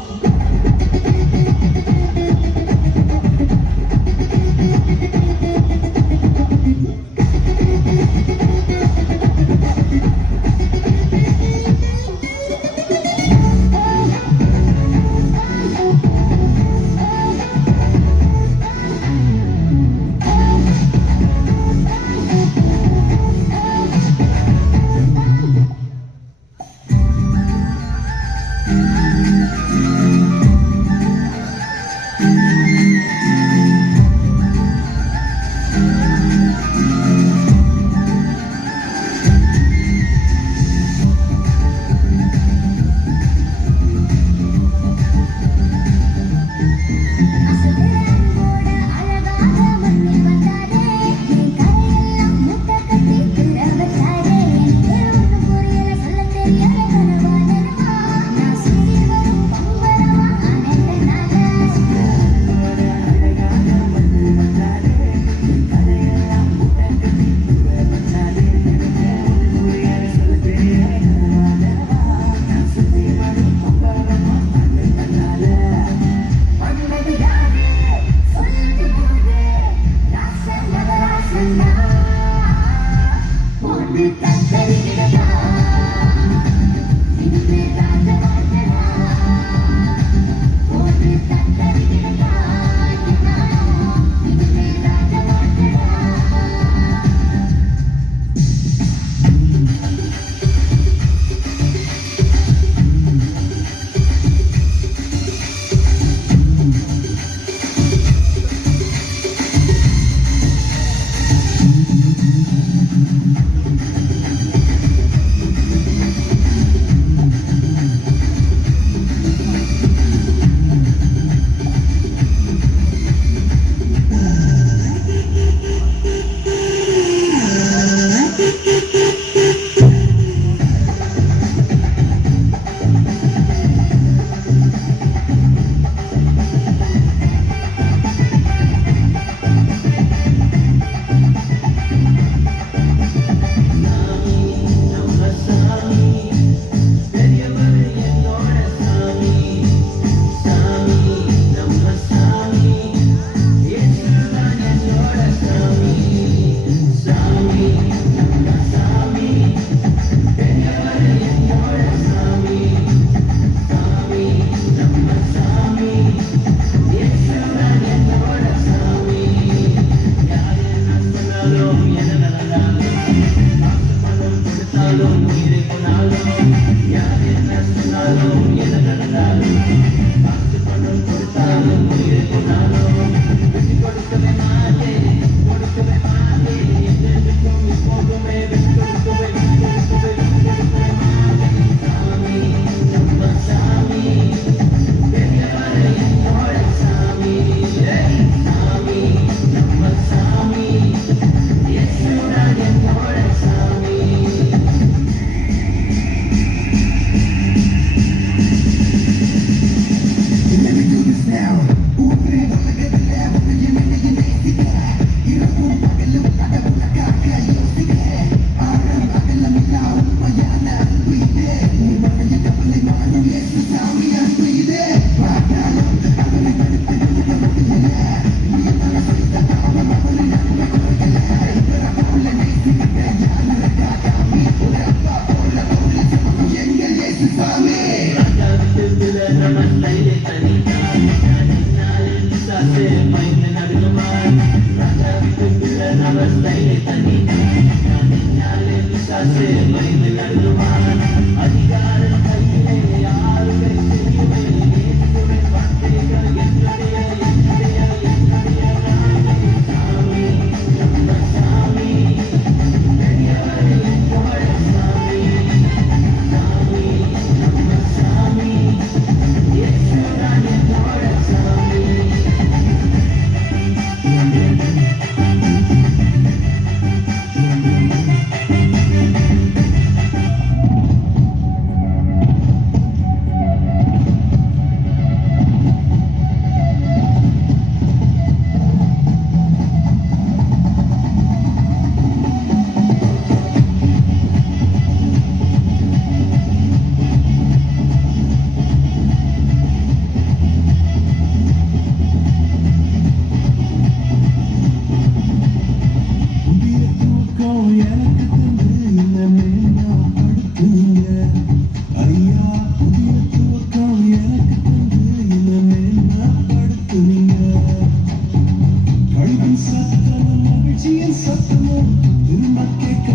திரும்ப கேட்க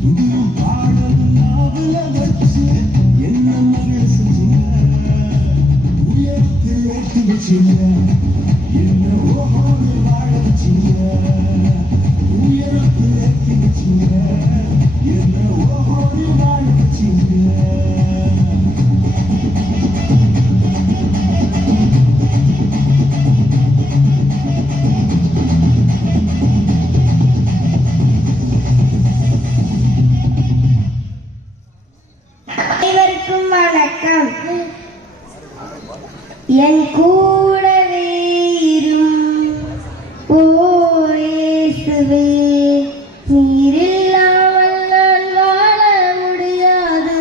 புதியும் பாடல் நாவல வச்சு என்ன மகள் செஞ்சீங்க உயர்த்தி ஏற்றி வச்சீங்க என்ன ஓஹோடு வாழ வச்சீங்க உயர்த்தி ஏற்றி வச்சீங்க என்ன ஓஹோடு வாழ வச்சீங்க அனைவருக்கும் வணக்கம். என் கூடவே இரும் ஓ இயேசுவே, நீரில்லாமல் நான் வாழ முடியாது.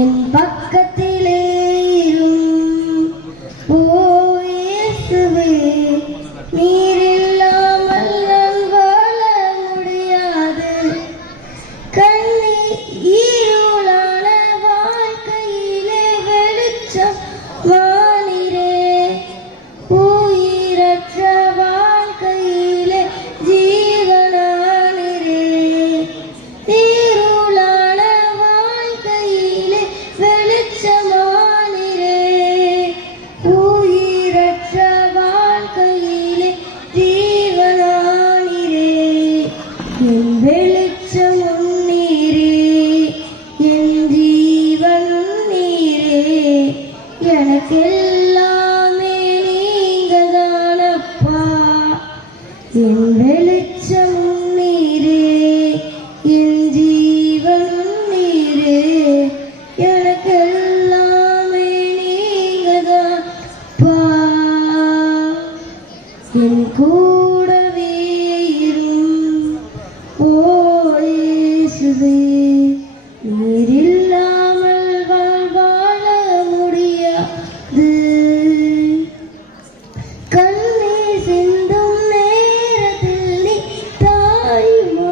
என் பக்கத்திலே இரும் ஓ இயேசுவே, நீரில்லாமல் நான் வாழ முடியாது. இருளான வாழ்க்கையிலே வெளிச்சம் வானிரே, உயிரற்ற வாழ்க்கையிலே ஜீவனானிரே. இருளான வாழ்க்கையிலே வெளிச்சமானிரே, உயிரற்ற வாழ்க்கையிலே ஜீவனானிரே. என் வெளிச்சம் எனக்கெல்லாமே நீங்கதானப்பா. என் வெளிச்சம் நீரே, என் ஜீவன் நீரே, எனக்கெல்லாமே நீங்கதான்ப்பா. என் கூடவே இரும் ஓ இயேசுவே, நீரில்லாமல் வாழ முடியாது. கண்ணீர் சிந்தும் நேரத்தில் நீ தாயுமானிரே,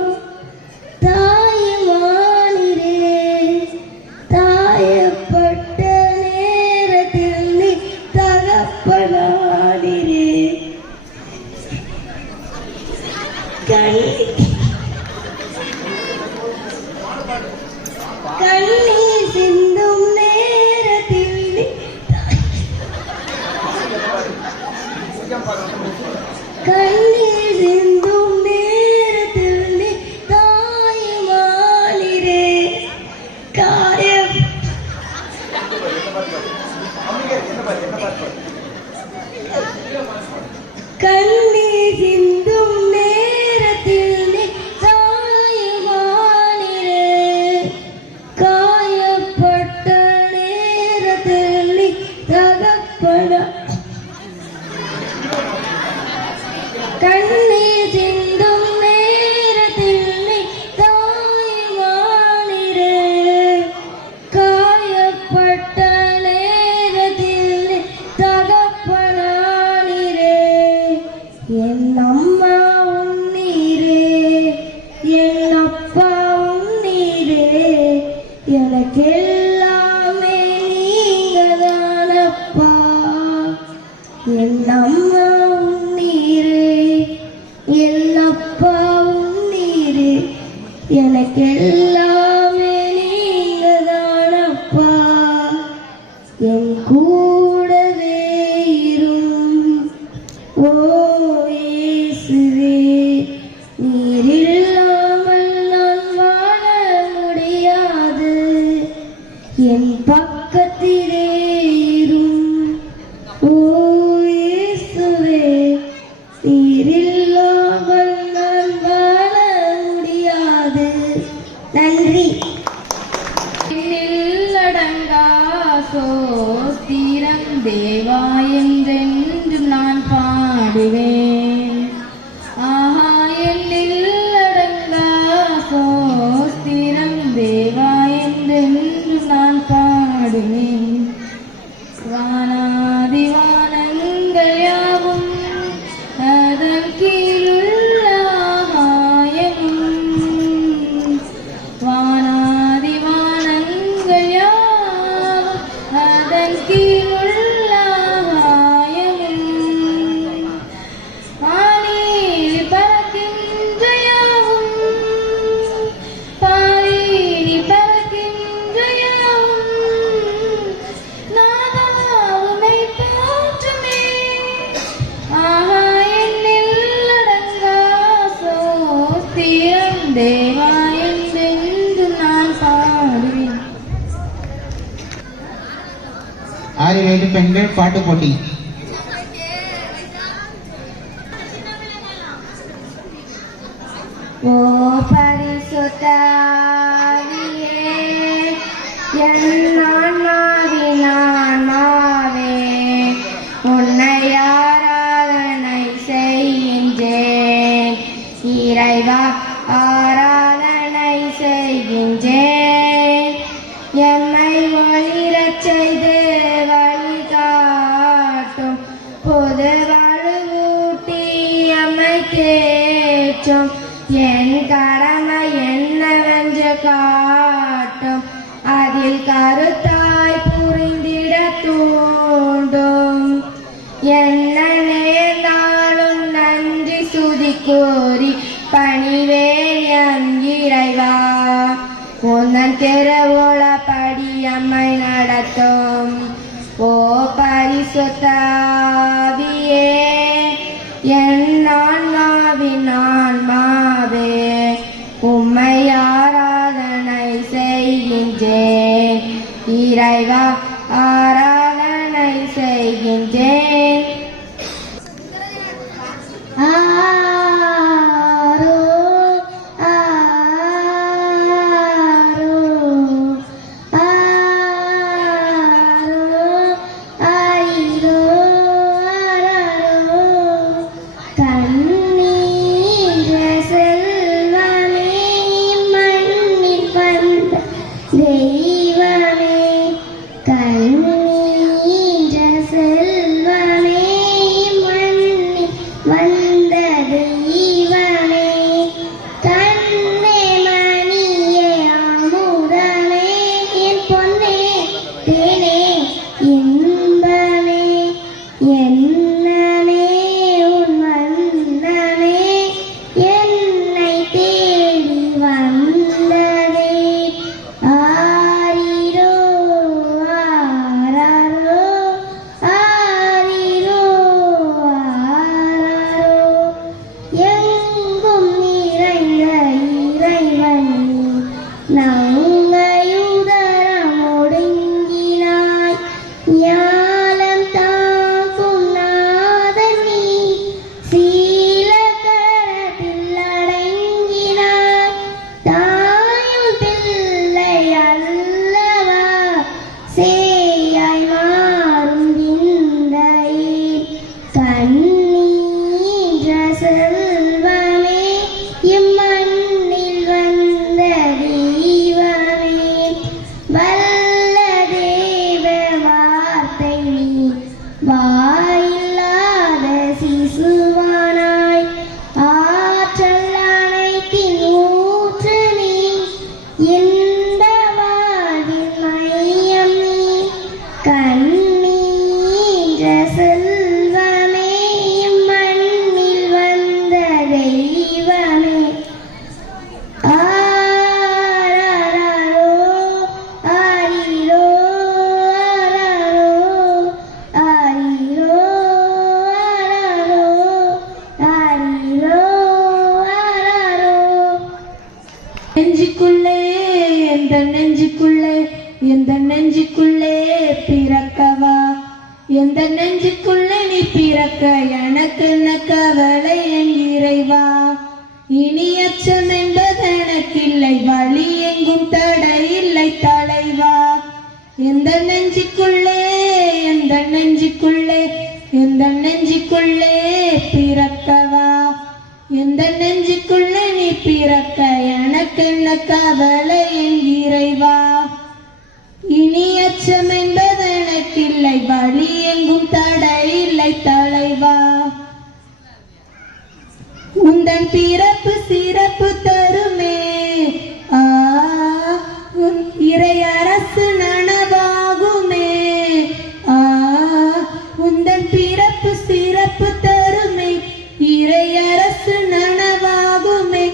தாயப்பட்ட நேரத்தில் நீ தகப்பனானிரே. கண்ணீர் சிந்தும் நேரத்தில் நீ கண்ணீர் சிந்தும் நேரத்தில் நீ தாயுமானிரே. கண்ணீர் சிந்தும் நேரத்தில் நீ தாயுமானிரே, காயப்பட்ட நேரத்தில் நீ தகப்பனா. கண்ணீர் சிந்தும் நேரத்தில் நீ தாயுமானிரே, காயப்பட்ட நேரத்தில் நீ தகப்பனானிரே. என் அம்மா உன்னீரே, என் அப்பா உன்னீரே, எனக்கெல்லாமே நீங்கதானப்பா. என் அம்மா உன்னீரே, என் அப்பா உன்னீரே, எனக்கெல்லாமே நீங்கதானப்பா. என் கூடவே இரும் ஓ இயேசுவே, நீரில்லாமல் நான் வாழ முடியாது. என் பக்கத்திலே இரும் ஓ இயேசுவே, நீரில்லாமல் நான் வாழ முடியாது. நன்றி. அடங்கா சோஸ்திரம் தேவா என்றென்றும் நான் பாடுவேன். ஆஹா, என்னில் அடங்கா சோஸ்திரம் தேவா என்றென்றும் நான் பாடுவேன். வானாதிவானங்கள் யாவும் அதன் கீழ் பெண்கள் பாட்டு போட்டி. ஓ பரிசுத்த ஆவியே, என் ஆன்மாவின் ஆன்மாவே, உன்னை ஆராதனை செய்கின்றேன். இறைவா ஆராதனை செய்கின்றேன். எம்மை ஒளிரச் செய்து வழிகாட்டும் பொது வாழ்வூட்டி எம்மை தேற்றும். என் கடமை என்னவென்று காட்டும், அதில் கருத்தாய் புரிந்திட தூண்டும். என்ன நேர்ந்தாலும் நன்றி சுதி கூறி பணிவேன் என் இறைவா. உந்தன் திருவுளப்படி அம்மை நடத்தும். ஓ பரிசுத்த ஆவியே, என் ஆன்மாவின் ஆன்மாவே, உம்மை ஆராதனை செய்கின்றேன். இறைவா ஆராதனை செய்கின்றேன். ஆரோ ஆரோ ஆரோ ஆயிரோ ஆரோ கண்ணீர செல்வமே மண்ணில் வந்த தெய்வமே. கண்ணீர செல்வமே மண்ணில் வந்த தெய்வமே. கண்ணே மணியே அமுதமே, என் பொன்னே தேனே இன்பமே. என்னமே உன் வண்ணமே, என்னை தேடி வந்ததே. ஆரிரோ ஆராரோ ஆரிரோ ஆராரோ, எங்கும் நிறைந்த இறைவன் நங்கையுதரம் ஒடுங்கினாய். ஞானம் தாக்கும் நாதன் நீ சீலக்கரத்தில் அடங்கினாய். தாயும் பிள்ளை அல்லவா, சேயாய் மாறும் விந்தையில். கண்ணீர செல்வமே இம்மண்ணில் வந்த தெய்வமே. வல்ல தேவ வார்த்தை நீ வாயில்லாத சிசுவானாய். ஆற்றல் அனைத்தின் ஊற்று நீ, இன்ப வாழ்வின் மையம் நீ. கண்ணீர செல்வமே இம்மண்ணில் வந்த தெய்வமே. ஆராரோ ஆரிரோ ஆராரோ ஆரிரோ ஆராரோ ஆரிரோ ஆராரோ. நெஞ்சுக்குள்ளே எந்த நெஞ்சுக்குள்ளே எந்த நெஞ்சுக்குள்ளே பிறக்கவா. எந்த நெஞ்சுக்குள்ளே நீ பிறக்க எனக்கு என்ன கவலை என் இறைவா. இனி அச்சம் என்பது எனக்கில்லை, வழி எங்கும் தடை இல்லை தலைவா. எந்த நெஞ்சுக்குள்ளே எந்த நெஞ்சுக்குள்ளே எந்த நெஞ்சுக்குள்ளே பிறக்கவா. எந்த நெஞ்சுக்குள்ளே நீ பிறக்க எனக்கு என்ன கவலை என் இறைவா. இனி அச்சம் என்பது எனக்கில்லை, வழி எங்கும் தடை இல்லை தலைவா. உந்தன் பிறப்பு சிறப்பு தருமே, உன் இறை அரசு நனவாகுமே. உந்தன் பிறப்பு சிறப்பு தருமே, இறை அரசு நனவாகுமே.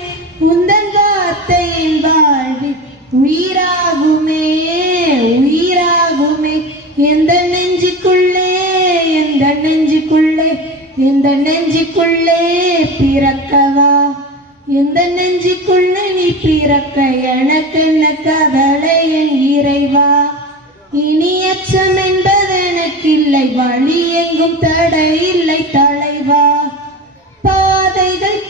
உந்தன் வார்த்தையின் வாழ்வில் உயிராகுமே உயிராகுமே. எந்த நெஞ்சுக்குள்ளே எந்த நெஞ்சுக்குள்ளே எந்த நெஞ்சுக்குள்ளே பிறக்கவா. எந்த நெஞ்சுக்குள்ளே நீ பிறக்க எனக்கு என்ன கவலை என் இறைவா. இனி அச்சம் என்பது எனக்கில்லை,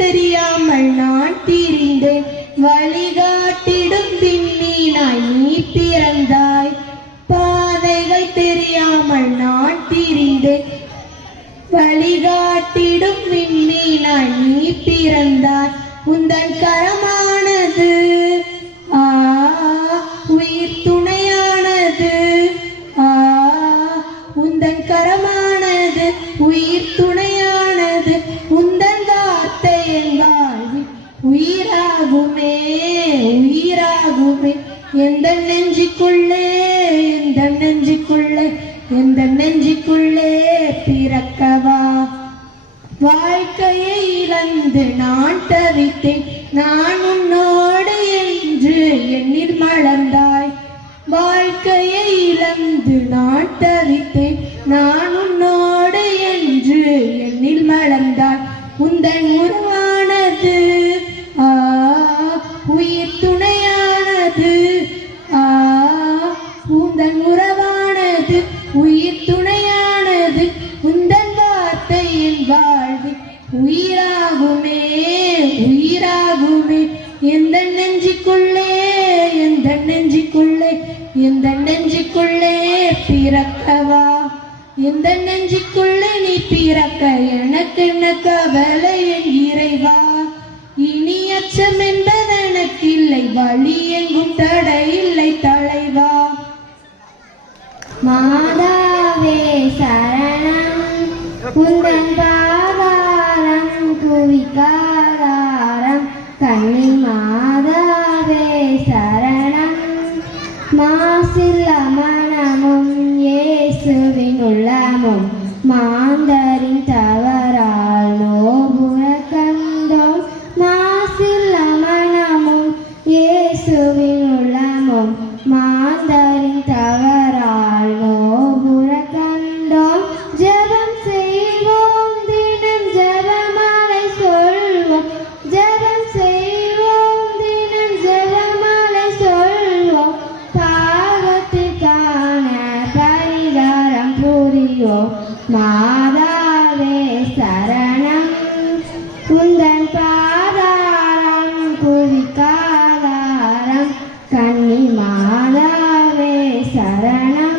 தெரியாமல் நான் திரிந்தேன், வழிகாட்டிடும் விண்மீனாய் நீ பிறந்தாய். பாதைகள் தெரியாமல் நான் திரிந்தேன், வழிகாட்டிடும் விண்மீனாய் நீ பிறந்தாய். உந்தன் கரமானது உயிர் துணையானது, உந்தன் கரமானது உயிர் துணையானது. உந்தன் வார்த்தை என் வாழ்வில் உயிராகுமே உயிராகுமே. எந்த நெஞ்சுக்குள்ளே எந்த நெஞ்சுக்குள்ளே எந்த நெஞ்சுக்குள்ளே பிறக்கவா. வாழ்க்கையை இழந்து நான் தவித்தேன், நான் உன்னோடு என்று எண்ணில் மலர்ந்தாய். வாழ்க்கையை இழந்து நான் தவித்தேன், நான் உன்னோடு என்று எண்ணில் மலர்ந்தாய். உந்தன் உருவானது உயிர் துணையானது, உந்தன் உறவானது உயிர் துணையானது. உந்தன் வார்த்தை என் வாழ்வில் உயிராகுமே உயிராகுமே. எந்த நெஞ்சுக்குள்ளே எந்த நெஞ்சுக்குள்ளே எந்த நெஞ்சுக்குள்ளே பிறக்கவா. எந்த நெஞ்சுக்குள்ளே நீ பிறக்க எனக்கு என்ன கவலை என் இறைவா. இனி அச்சம் என்பது எனக்கில்லை, வழி எங்கும் தடை இல்லை தலைவா. மாதாவே சரணம், உந்தன் பாதாரம் குவிக்காதாரம். கன்னி மாதாவே சரணம், மாசில்ல மனமும் இயேசுவின் உள்ளமும் மாந்தரின் தவறால் நோபுற கண்டோம். மாசில்ல மனமும் இயேசுவின் உள்ளமும் மாந்தரின் தவறால் நோபுற கண்டோம். ஜெபம் செய்வோம் தினம் ஜெபமாலை சொல்வோம், ஜெபம் செய்வோம் தினம் ஜெபமாலை சொல்வோம். பாவத்திற்கான பரிகாரம் புரியோம். மாதாவே சரணம், உந்தன் பாதாரம் குவிக்காதாரம். கன்னி மாதாவே சரணம்.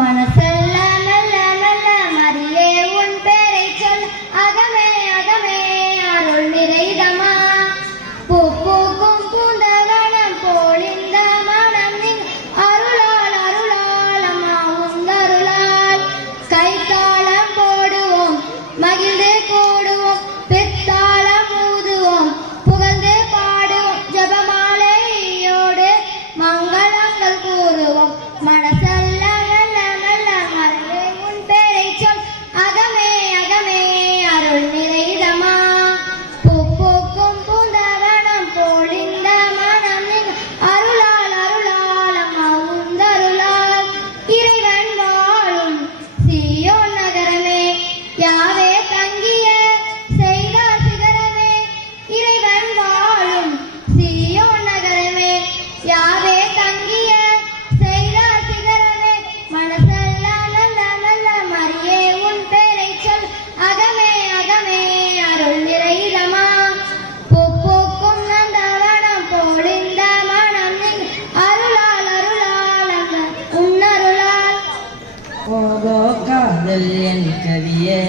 மனசல்ல நல்ல நல்ல மரியே உன் பேரை சொல், அகமே அகமே அருள் நிறைதமா. பூ பூக்கும் பூந்தவனம் போல் இந்த மனம் நின் அருளால் அருளால் அம்மா உந்தருளால். கை தாளம் போடுவோம் மகிழ்ந்து கூடுவோம், பித்தாளம் ஊதுவோம் புகழ்ந்து பாடுவோம். ஜபமாலையோடு மங்களங்கள் கூறுவோம். மனசல்ல நல்ல நல்ல மரியே உன் பேரை சொல், அகமே அகமே அருள் நிறைதமா. பூ பூக்கும் பூந்தவனம் போல் இந்த மனம் நின் அருளால் அருளால் அம்மா உந்தருளால். இறைவன் வாழும் சீயோன் நகரமே, யாவே தங்கிய செய்தார் சிகரமே. இறைவன் வாழும் சீயோன் நகரமே, யாவே தங்கிய செய்தார் சிகரமே. மனசல்ல நல்ல நல்ல மரியே உன் பேரை சொல், அகமே அகமே அருள் நிறைதமா. பூ பூக்கும் நந்தவனம் போல் இந்த மனம் நின் அருளால் அருளால் அங்க உன்னருளால். போகோ காதல் என் கவியே,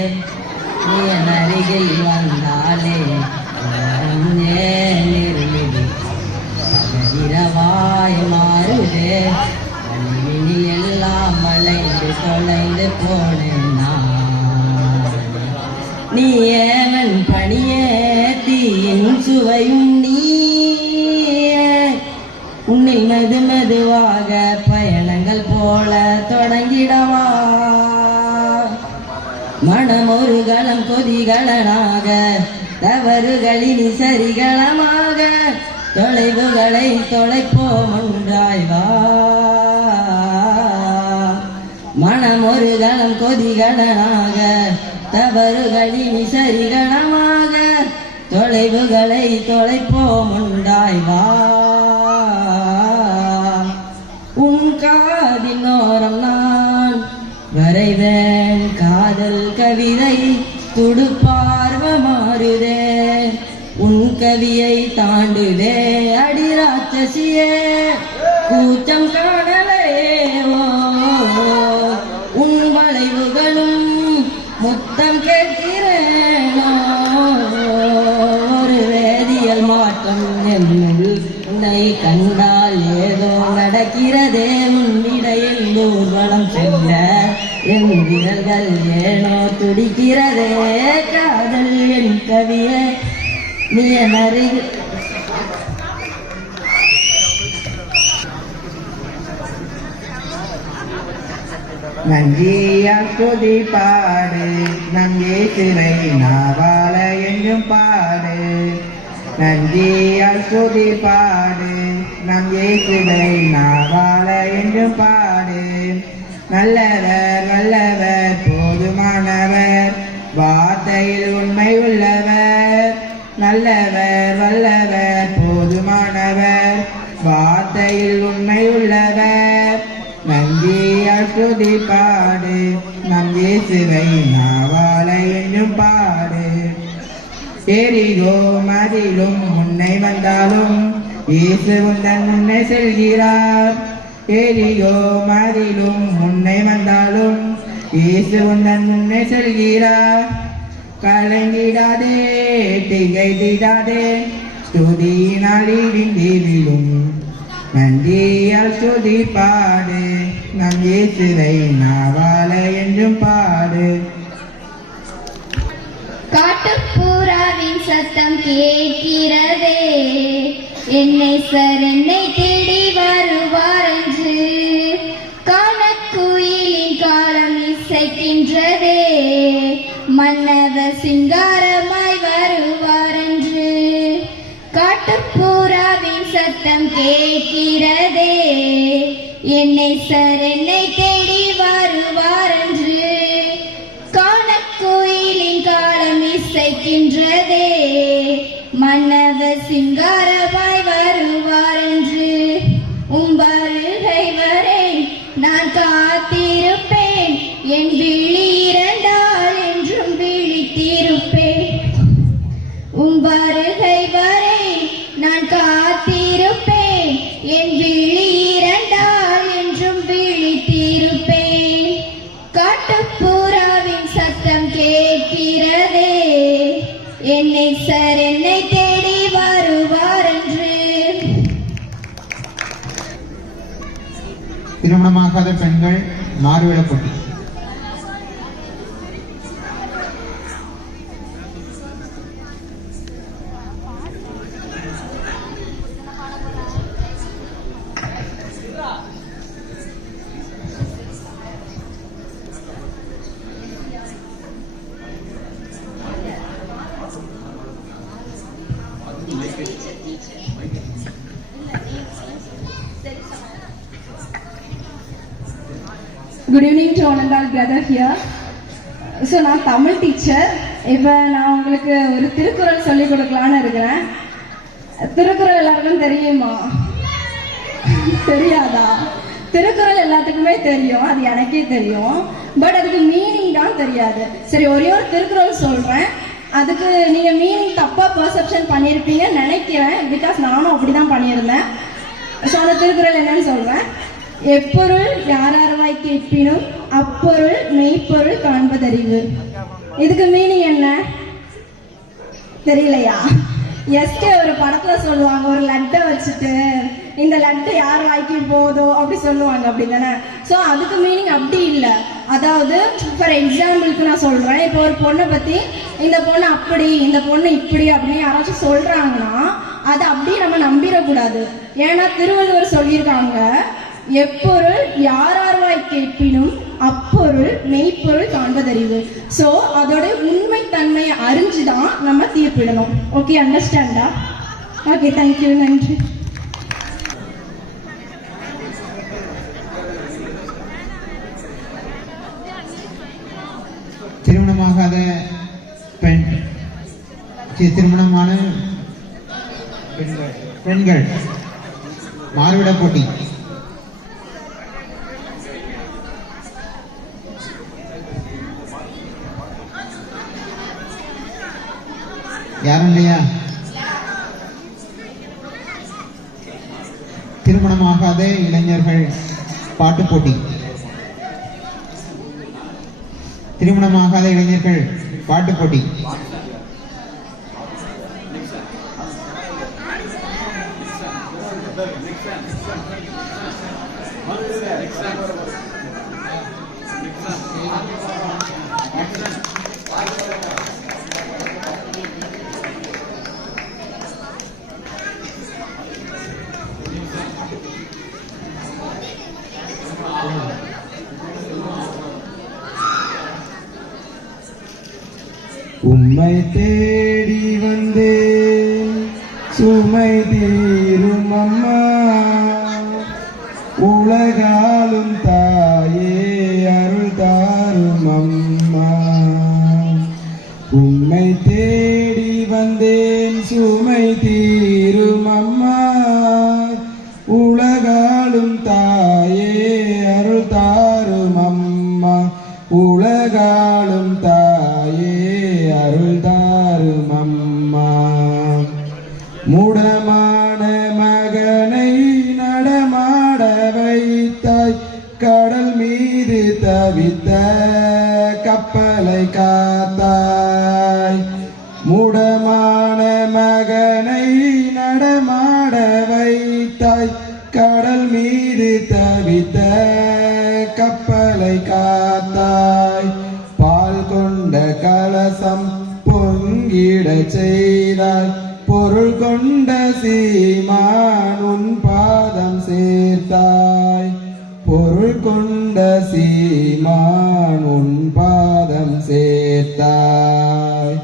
நீ என் அருகில் வந்தாலே நிறுமிது இரவாய் மாறுதே. அழிவினில் எல்லாம் மலைந்து தொலைந்து போனேன் நான். நீ ஏவன் பணியே தீயின் சுவையும் நீயே. உன்னில் மெது மெதுவாக பயணங்கள் போல தொடங்கிடவா. மனம் ஒரு களம் கொதிகளனாக, தவறுகளின் சரிகளமாக. தொலைவுகளை தொலைப்போம் ஒன்றாய் வா. மனம் ஒரு களம் கொதிகளனாக, தவறுகளின் சரிகளமாக. தொலைவுகளை தொலைப்போம் ஒன்றாய் வா. உன் காதின் ஓரம் நான் வரைவேன் காதல் கவிதை, துடுப்பார்வ மாறுதே உன் கவியை தாண்டுதே அடி ராட்சசியே கூச்சம் காணலையோ உன் வளைவுகளும் முத்தம் கேட்கிறேனோ ஒரு வேதியியல் மாற்றம் என்னில் உன்னை கண்டால் ஏதோ நடக்கிறதே உன்னிடையில் ஊர்வலம் செல்ல என் விரல்கள் ஏனோ துடிக்கிறதே காதல் என் கவியே நீ என் அருகில் நஞ்சியால் துதி பாடு நம் இயேசுவை நாவால என்றும் பாடு நஞ்சியால் துதி பாடு நம் இயேசுவை நாவால என்றும் பாடு நல்லவர் வல்லவர் போதுமானவர் வார்த்தையில் உண்மை உள்ளவர் நல்லவர் வல்லவர் போதுமானவர் வார்த்தையில் உண்மை உள்ளவர் நஞ்சியால் துதி பாடு நம் இயேசுவை நாவால என்றும் பாடு எரிகோ மதிலும் முன்னை வந்தாலும் இயேசு உந்தன் முன்னே செல்கிறார் எரிகோ மதிலும் முன்னை வந்தாலும் இயேசு உந்தன் முன்னே செல்கிறார் கலங்கிடாதே திகைத்திடாதே ஸ்துதியினால் இடிந்து விழும் நன்றியால் துதி பாடு நம் இயேசுவை நாவால என்றும் பாடு காட்டுப்புறாவின் சத்தம் கேட்கிறதே என்னை என்னை தேடி வருவார் என்று காணக்குயிலின் காலம் இசைக்கின்றதே மன்னவர் சிங்காரமாய் வருவார் என்று காட்டுப்புறாவின் சத்தம் கேட்கிறதே என்னை தேடி வருவார் என்று காணக்குயிலின் காலம் இசைக்கின்றதே மன்னவர் சிங்காரமாய் வருவார் என்று வருகை வரை நான் காத்திருப்பேன் என் விழி இரண்டால் என்றும் விழித்திருப்பேன் வருகை வரை நான் காத்திருப்பேன் என் விழி இரண்டால் என்றும் விழித்திருப்பேன் காட்டுப்புறாவின் சத்தம் கேட்கிறதே என்னை தேடி வருவார் என்று திருமணமாகாத பெண்கள் மாறுவிட போட்டி Good evening to one and all gather here. So நான் தமிழ் டீச்சர். இப்போ நான் உங்களுக்கு ஒரு திருக்குறள் சொல்லிக் கொடுக்கலான்னு இருக்கிறேன். திருக்குறள் எல்லாருக்கும் தெரியுமா? தெரியாதா? திருக்குறள் எல்லாத்துக்குமே தெரியும், அது எனக்கே தெரியும். பட் அதுக்கு மீனிங் தான் தெரியாது. சரி, ஒரே ஒரு திருக்குறள் சொல்கிறேன். அதுக்கு நீங்கள் மீனிங் தப்பாக பர்செப்ஷன் பண்ணியிருப்பீங்கன்னு நினைக்கிறேன். பிகாஸ் நானும் அப்படி தான் பண்ணியிருந்தேன். ஸோ அந்த திருக்குறள் என்னன்னு சொல்கிறேன். எப்பொருள் யாரார்வாய் கேட்பினும் அப்பொருள் மெய்ப்பொருள் காண்பதறிவு. இதுக்கு மீனிங் என்ன தெரியலையா? எஸ்கே ஒரு படத்துல சொல்லுவாங்க, ஒரு லட்டை வச்சுட்டு இந்த லட்டு யார் வாய்க்கு போதோ அப்படி சொல்லுவாங்க, அப்படி தானே? ஸோ அதுக்கு மீனிங் அப்படி இல்லை. அதாவது ஃபார் எக்ஸாம்பிளுக்கு நான் சொல்றேன். இப்போ ஒரு பொண்ணை பத்தி இந்த பொண்ணு அப்படி இந்த பொண்ணு இப்படி அப்படின்னு யாராச்சும் சொல்றாங்கன்னா அதை அப்படி நம்ம நம்பிடக்கூடாது. ஏன்னா திருவள்ளுவர் சொல்லியிருக்காங்க, எப்பொருள் யாரார்வாய் கேட்பினும் அப்பொருள் மெய்ப்பொருள் காண்பதறிவு. ஸோ அதோட உண்மை தன்மையை அறிஞ்சுதான் நம்ம தீர்ப்பிடணும். ஓகே, அண்டர்ஸ்டாண்டா? ஓகே, தேங்க்யூ, நன்றி. திருமணமாகாத பெண் திருமணமான பெண்கள் மாறுவிட போட்டி. யாரும் இல்லையா? திருமணமாகாத இளைஞர்கள் பாட்டு போட்டி. திருமணமாகாத இளைஞர்கள் பாட்டு போட்டி. உம்மை தேடி வந்தேன் சுமை தீரும் அம்மா, உலகாலும் தாயே அருள் தாரும் அம்மா. உம்மை தேடி வந்தேன் சுமை தீரும் அம்மா, உலகாலும் தாயே அருள் தாரும் அம்மா. உலகாலும் தாயே அருள் தாரும் அம்மா. முடமான மகனை நடமாட வைத்தாய், கடல் மீது தவித்த கப்பலை காத்தாய். முடமான மகனை நடமாட வைத்தாய், கடல் மீது தவித்த கப்பலை காத்தாய். பால் கொண்ட கலசம் பொங்கிட செய்தாய், பொருள் கொண்ட சீமான் உன் பாதம் சேர்த்தாய். பொருள் கொண்ட சீமான் உன் பாதம் சேர்த்தாய்.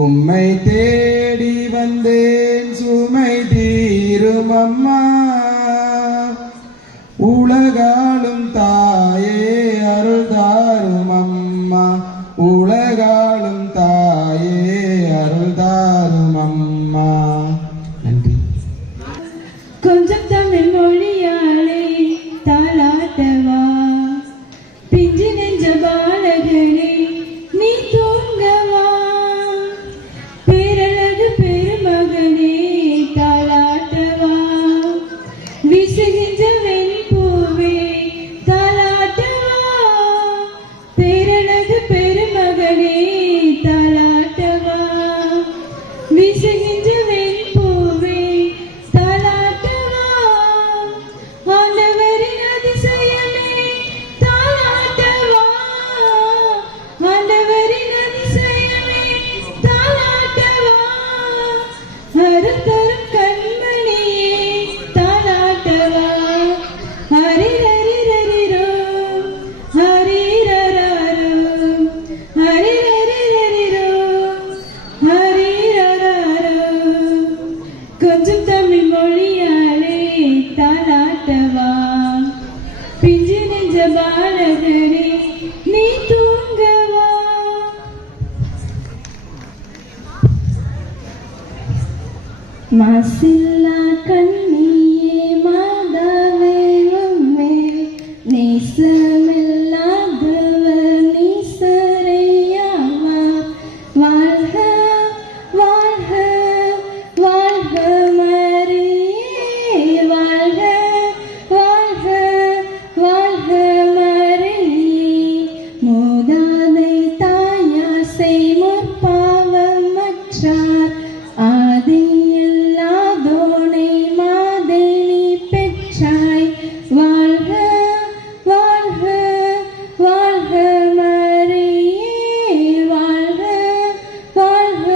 உம்மை தேடி வந்தேன் சுமை தீரும் அம்மா, உலகாலும் தாயே அருள் தாரும் அம்மா. உலகாலும் தாயே அருள் தாரும் அம்மா. நன்றி. கொஞ்சம் தமிழ் மொழியாலே தாளாட்டவா, பிஞ்சு நெஞ்ச பாலகனே நீ தூங்கவா. பேரழகு பெருமகனே தாளாட்டவா, வீசுகின்ற வெண்பூவே தாளாட்டவா. பேரழகு பெருமகனே தாளாட்டவா, வீசுகின்ற வெண்பூவே தாளாட்டவா. ஆண்டவரின் அதிசயமே தாளாட்டவா, ஆண்டவரின் அதிசயமே தாளாட்டவா. அருள் தரும் கண்மணியே தாளாட்டவா. ஹரிரரிரரிரோ ஹரிரரரோ ஹரிரரிரரிரோ ஹரிரரரோ. கொஞ்சம் தமிழ் மொழியாலே தாளாட்டவா, பிஞ்சு நெஞ்ச பாலகனே நீ தூங்கவா. மாசில்லா கண்ணியே மாதாவே உம்மே, நேசமில்லாதவர் நீசரையாவா. வாழ்க வாழ்க வாழ்க மரியே, வாழ்க வாழ்க வாழ்க மரியே. மூதாதை தாயார் செய்முற் பாவமற்றார், ஆதியில்லாதோனை மாதை நீ பெற்றாய். வாழ்க வாழ்க வாழ்க மரியே, வாழ்க வாழ்க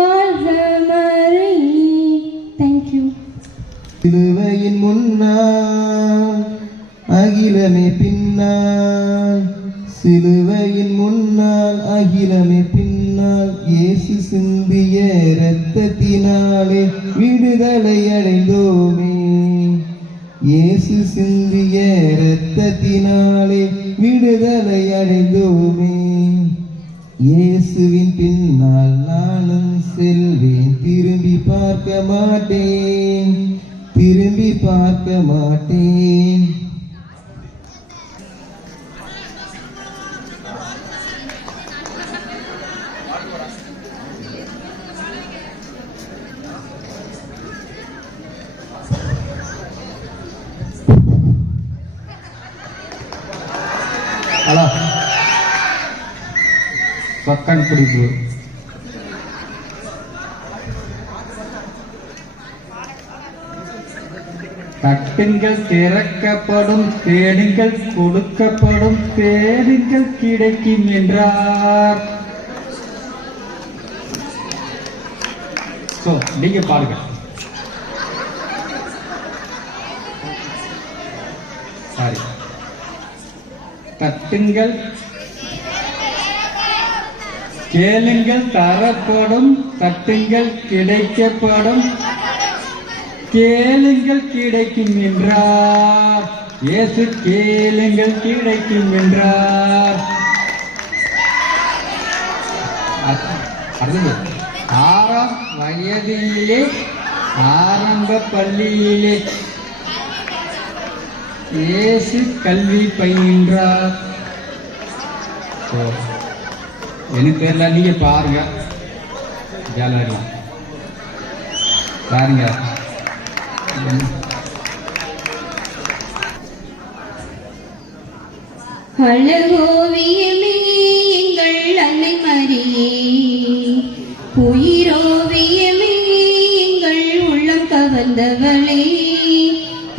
வாழ்க மரியே. தேங்க்யூ. சிலுவையின் முன்னால் அகிலமே பின்னால், சிலுவையின் முன்னால் அகிலமே பின்னால், இயேசு சிந்திய இரத்தத்தினாலே விடுதலை அடைந்தோமே. இயேசு சிந்திய இரத்தத்தினாலே விடுதலை அடைந்தோமே. இயேசுவின் பின்னால் நானும் செல்வேன், திரும்பி பார்க்க மாட்டேன், திரும்பி பார்க்க மாட்டேன். சொக்கன் பிடிப்பு. தட்டுங்கள் திறக்கப்படும், தேடுங்கள் கொடுக்கப்படும், தேடுங்கள் கிடைக்கும் என்றார். நீங்க பாருங்க. சாரி, தட்டுங்கள், கேளுங்கள் தரப்படும், தட்டுங்கள் கிடைக்கப்படும், கேளுங்கள் கிடைக்கும் என்றார். இயேசு கேளுங்கள் கிடைக்கும் என்றார். ஆறாம் வயதிலே ஆரம்ப பள்ளியிலே இயேசு கல்வி பயின்றார். எனக்கு தெரியல, நீங்க பாருங்க. பாருங்க. அழகோவியமே எங்கள் அன்னை மரியே, உயிரோவியமே எங்கள் உள்ளம் கவர்ந்தவளே.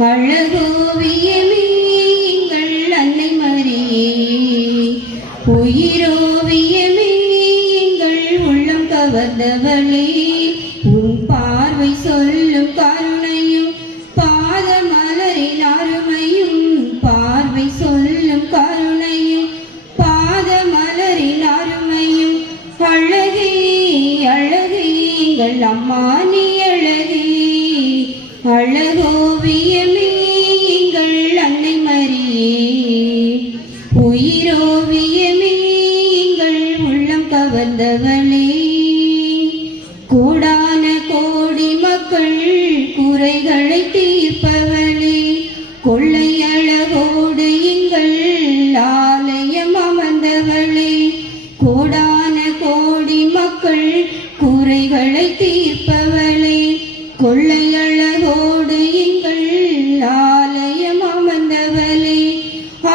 அழகோவியமே எங்கள் அன்னை மரியே, உயிரோவியமே எங்கள் உள்ளம் கவர்ந்தவளே. உன் பார்வை சொல்லும் கருணையும் பாத மலரின் அருமையும், பார்வை சொல்லும் கருணையும் பாத மலரின் அருமையும். அழகே அழகே எங்கள் அம்மா நீ அழகே. அழகோவியமே எங்கள் அன்னை மரியே, உயிரோவியமே எங்கள் உள்ளம் கவர்ந்தவளே. கோடான கோடி மக்கள் குறைகளை தீர்ப்பவளே, கொள்ளை அழகோடு எங்கள் ஆலயம் அமர்ந்தவளே. கோடான கோடி மக்கள் குறைகளை தீர்ப்பவளே, கொள்ளை அழகோடு எங்கள் ஆலயம் அமர்ந்தவளே.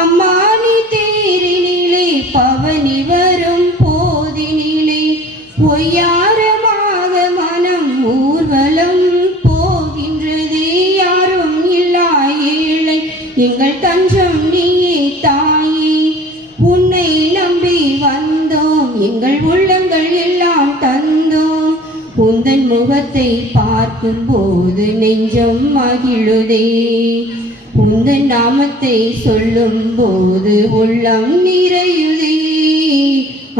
அம்மா நீ தேரினிலே பவனி வரும் போதினிலே, பொய்யாரமாக மனம் ஊர்வலம் போகின்றதே. யாரும் இல்லா ஏழை எங்கள் தஞ்சம் நீயே தாயே. உன்னை நம்பி வந்தோம், எங்கள் உள்ளங்கள் எல்லாம் தந்தோம். உந்தன் முகத்தை பார்க்கும் போது நெஞ்சம் மகிழுதே. உந்தன் நாமத்தை சொல்லும் போது உள்ளம் நிறையுதே.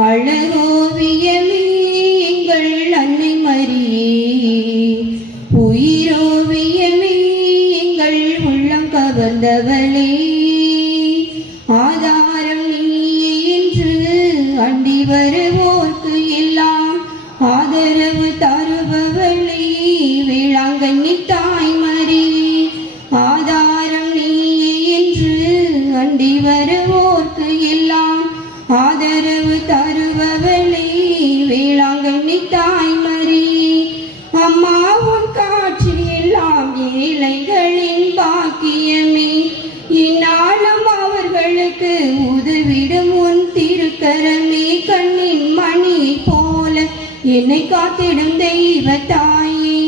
அழகோவியமே எங்கள் அன்னை மரியே, உயிரோவியமே எங்கள் உள்ளம் கவர்ந்தவளே. ஆதாரம் நீயே என்று அண்டி வருவோர்க்கு எல்லாம் ஆதரவு தருபவளே, வேளாங்கண்ணி தாய்மரியே. ஆதாரம் நீயே என்று அண்டி வருவோர்க்கு எல்லாம் ஆதரவு தருபவளே, வேளாங்கண்ணி தாய்மரியே. அம்மா உன் காட்சி எல்லாம் ஏழைகளின் பாக்கியமே. இந்நாளும் அவர்களுக்கு உதவிடும் உன் திருக்கரமே. கண்ணின் மணி போல என்னை காத்திடும் தெய்வ தாயே.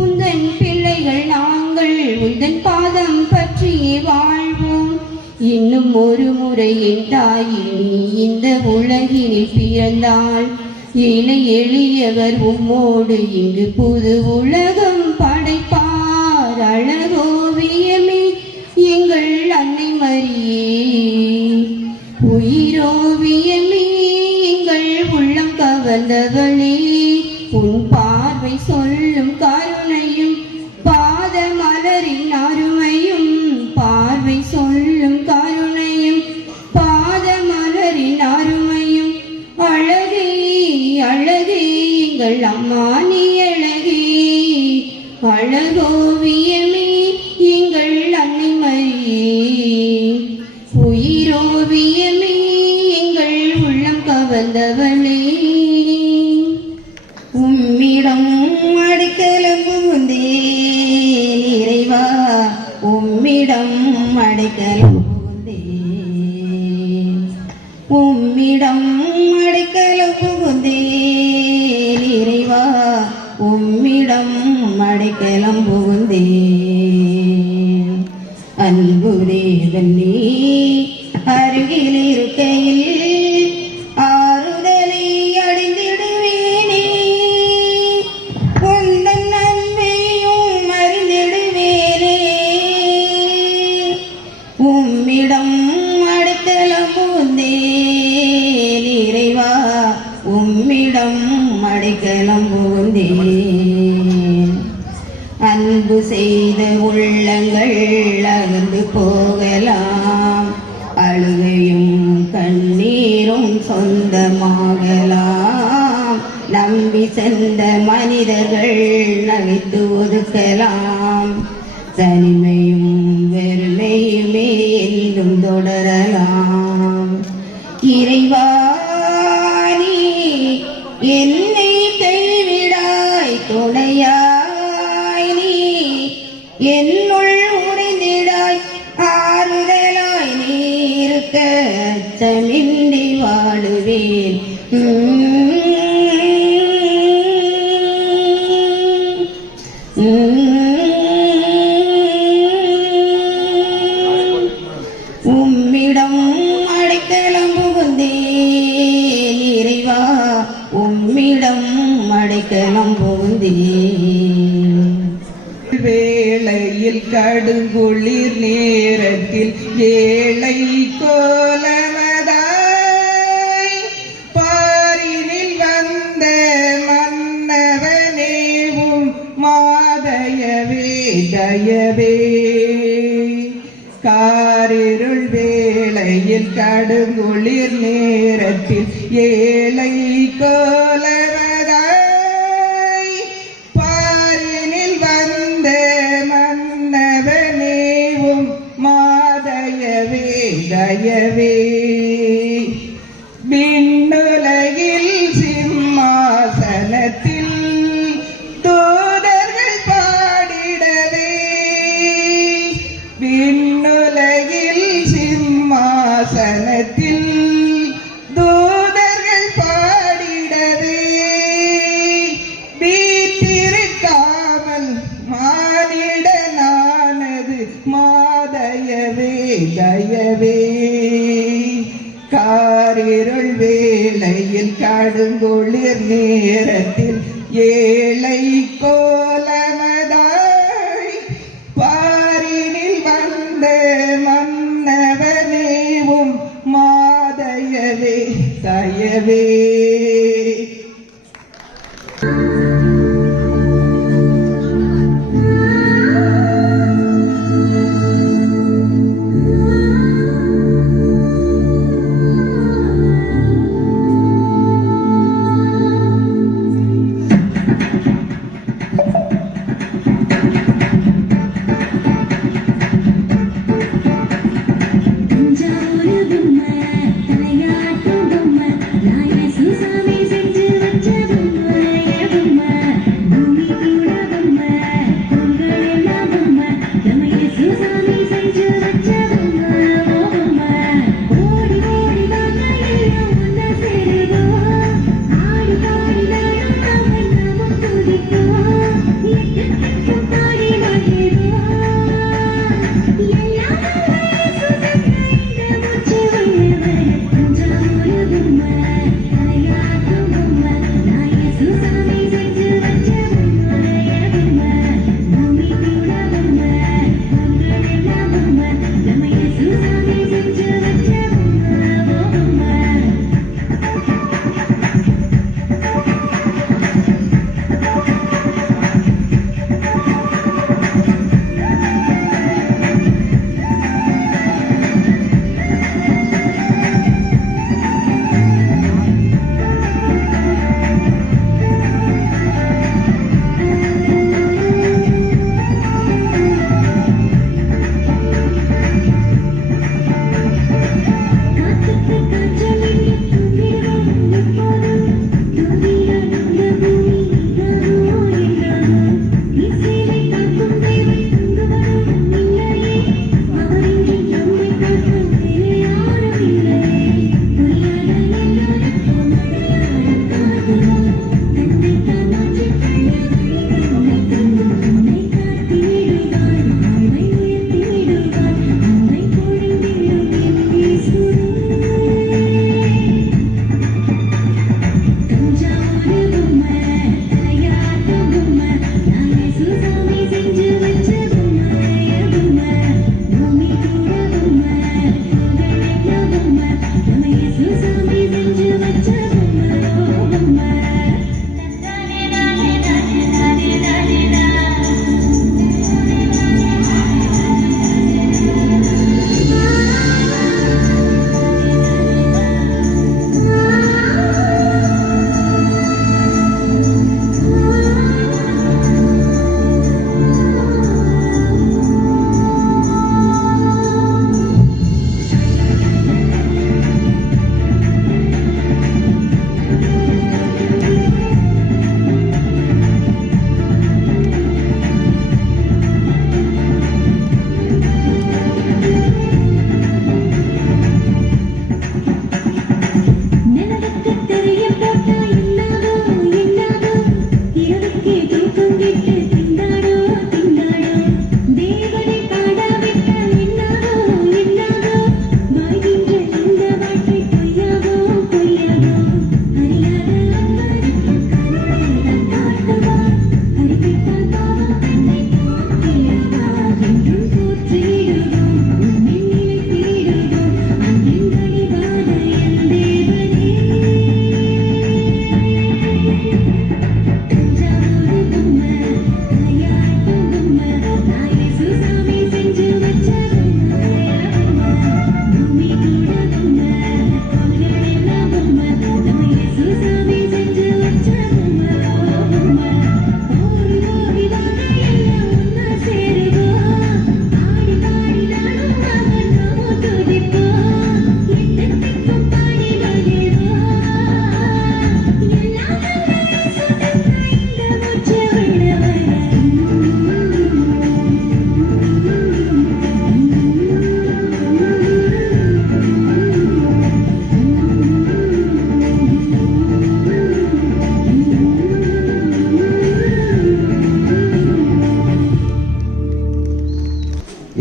உந்தன் பிள்ளைகள் நாங்கள் உந்தன் பாதம் பற்றியே வாழ்வோம். இன்னும் ஒரு முறை என் தாயே நீ இந்த உலகினில் பிறந்தாள். ஏழை எளியவர் உம்மோடு இங்கு புது உலகம் படைப்பார். அழகோவியமே எங்கள் அன்னை மரியே, உயிரோவியமே எங்கள் உள்ளம் கவர்ந்தவளே. உன் பார்வை சொல்லும் கருணையும் பாத மலரின் அருமையும், பார்வை சொல்லும் கருணையும் பாத மலரின் அருமையும். அழகே அழகே எங்கள் அம்மா நீ அழகே. அழகோவியமே எங்கள் அன்னை மரியே, உயிரோவியமே எங்கள் உள்ளம் கவர்ந்தவளே. உம்மிடம் அடைக்கலம் புகுந்தேன் இறைவா, உம்மிடம் அடைக்கலம் புகுந்தேன். உம்மிடம் அடைக்கலம் உம்மிடம் அடைக்கலம் புகுந்தேன் அன்பு தேவன் நீ அருகில் இருக்கையில் ஆறுதலை அடைந்திடுவேனே உந்தன் நன்மையும் அறிந்திடுவேனே உம்மிடம் அடைக்கலம் புகுந்தேன் இறைவா உம்மிடம் அடைக்கலம் புகுந்தேன் அன்பு செய்த உள்ளங்கள் அகன்று போகலாம் அழுகையும் கண்ணீரும் சொந்தமாகலாம் நம்பி சென்ற மனிதர்கள் நகைத்து ஒதுக்கலாம் தனிமையும் வெறுமையுமே என்றும் தொடரலாம் இறைவா நீ என்னை கைவிடாய் துணையாய் நீ என்னுள் உறைந்திடாய் ஆறுதலாய் நீ இருக்க அச்சமின்றி வாழுவேன் உம்மிடம் அடைக்கலம் புகுந்தேன் இறைவா உம்மிடம் அடைக்கலம் புகுந்தேன் வேளையில் கடுங்குளிர் நேரத்தில் ஏழை கோலமதாய் பாரினில் வந்த மன்னவனேவும் மாதயவே தயவே காரிருள் வேளையில் கடுங்குளிர் நேரத்தில் ஏழை கோலமதாய் பாரினில் வந்த மன்னவனேவும் மாதயவே தயவே விண்ணுலகில் சிம்மாசனத்தில் தூதர்கள் பாடிடவே விண்ணுலகில் சிம்மாசனத்தில் தூதர்கள் பாடிடவே வீட்டிருக்காமல் மானிடனானது மாதயவே தயவே காரிருள் வேளையில் கடுங்குளிர் நேரத்தில் ஏழை கோலமதாய் பாரினில் வந்த மன்னவனேவும் மாதயவே தயவே தஞ்சாவூர் பொம்மை தலையாட்டும் பொம்மை நான் இயேசு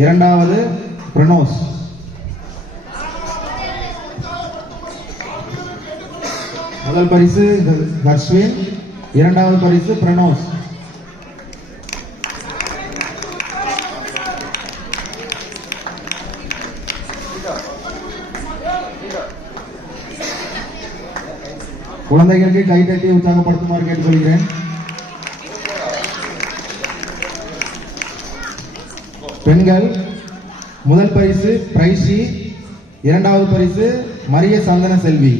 இரண்டாவது பிரணோஸ். முதல் பரிசு ஹர்ஷ்வின், இரண்டாவது பரிசு பிரணோஸ். குழந்தைகளுக்கு கைதட்டி உற்சாகப்படுத்துமாறு கேட்டுக்கொள்கிறேன். பெண்கள் முதல் பரிசு பிரைஷி, இரண்டாவது பரிசு மரிய சந்தன செல்வி.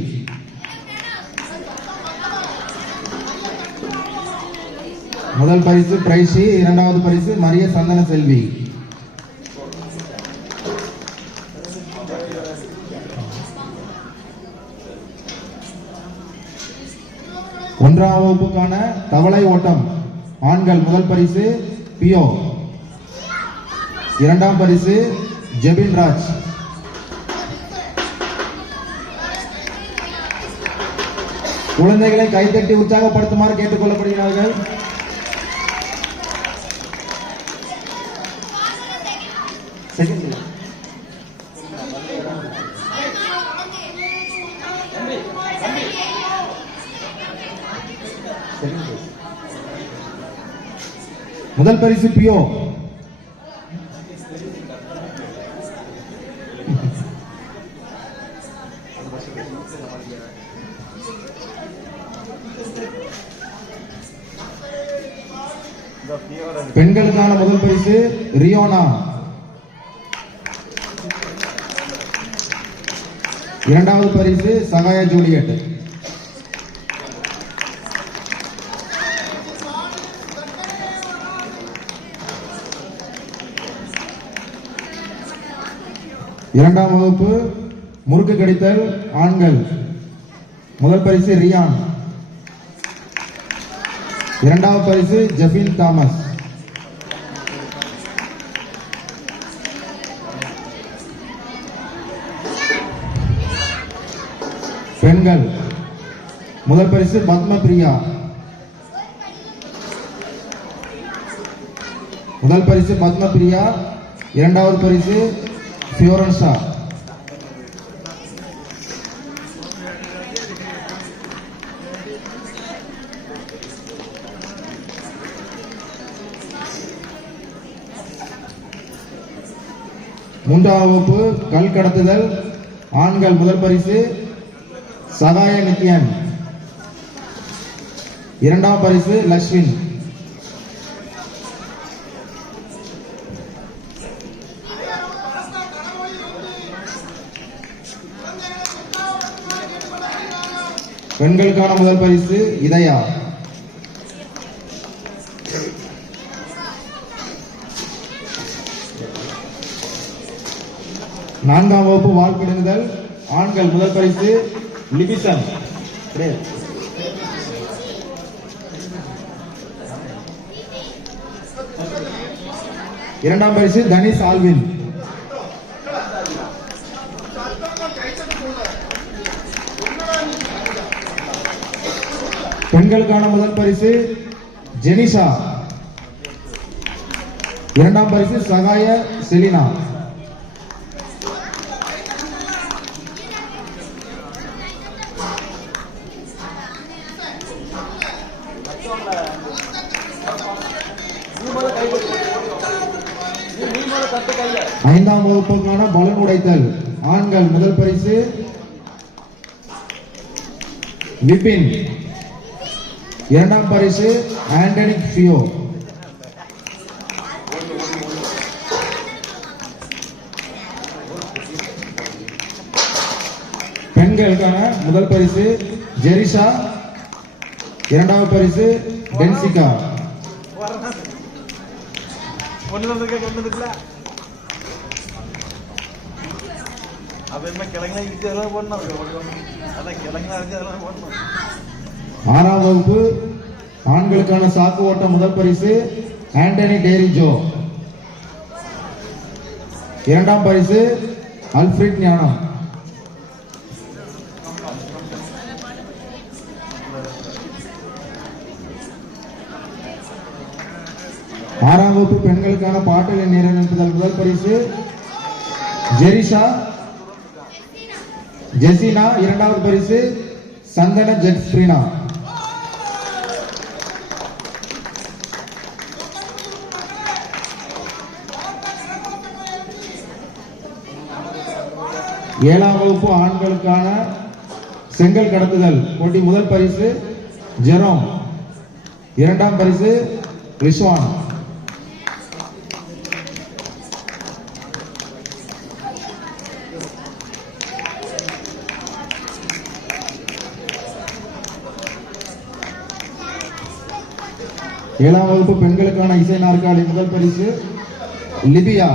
முதல் பரிசு பிரைஷி, இரண்டாவது பரிசு மரிய சந்தன செல்வி. ஒன்றாம் வகுப்புக்கான தவளை ஓட்டம் ஆண்கள் முதல் பரிசு பியோ, இரண்டாம் பரிசு ஜெபின் ராஜ். குழந்தைகளை கைதட்டி உற்சாகப்படுத்துமாறு கேட்டுக் கொள்ளப்படுகிறார்கள். முதல் பரிசு பியோ, பெண்களுக்கான முதல் பரிசு ரியோனா, இரண்டாவது பரிசு சகாய ஜூலியட். இரண்டாம் வகுப்பு முறுக்கு கடித்தல் ஆண்கள் முதல் பரிசு ரியான், இரண்டாவது பரிசு ஜெஃபின் தாமஸ். பெண்கள் முதல் பரிசு பத்மபிரியா, முதல் பரிசு பத்மபிரியா, இரண்டாவது பரிசு ஃபியோரன்ஸா. மூன்றாம் வகுப்பு கல் கடத்துதல் ஆண்கள் முதல் பரிசு சகாய நித்யன், இரண்டாம் பரிசு லக்ஷ்மின். பெண்களுக்கான முதல் பரிசு இதயா. நான்காம் வகுப்பு வாழ்பிடுங்குதல் ஆண்கள் முதல் பரிசு லிபிசன், இரண்டாம் பரிசு தனிஷ் ஆல்வின். பெண்களுக்கான முதல் பரிசு ஜெனிஷா, இரண்டாம் பரிசு சகாய செலினா. ஐந்தாம் வகுப்புக்கான பலூன் உடைத்தல் ஆண்கள் முதல் பரிசு விபின், இரண்டாம் பரிசு ஆண்டனி ஃபியோ. பெண்களுக்கான முதல் பரிசு ஜெரிஷா, இரண்டாவது பரிசு டென்சிகா. ஆறாம் வகுப்பு ஆண்களுக்கான சாக்கு ஓட்டம் முதல் பரிசு ஆண்டனி டேரிஜோ, இரண்டாம் பரிசு அல்ஃபிரட் ஞானம். 6ஆம் வகுப்பு பெண்களுக்கான பாட்டலை நிறைவேற்றுதல் முதல் பரிசு ஜெசினா. 2வது பரிசு சந்தன ஜெட்ஸ்பிரினா. ஏழாம் வகுப்பு ஆண்களுக்கான செங்கல் கடத்துதல் போட்டி முதல் பரிசு ஜெரோம். 2ஆம் பரிசு ரிஸ்வான். ஏழாம் வகுப்பு பெண்களுக்கான இசை நாற்காலி முதல் பரிசு லிபியா.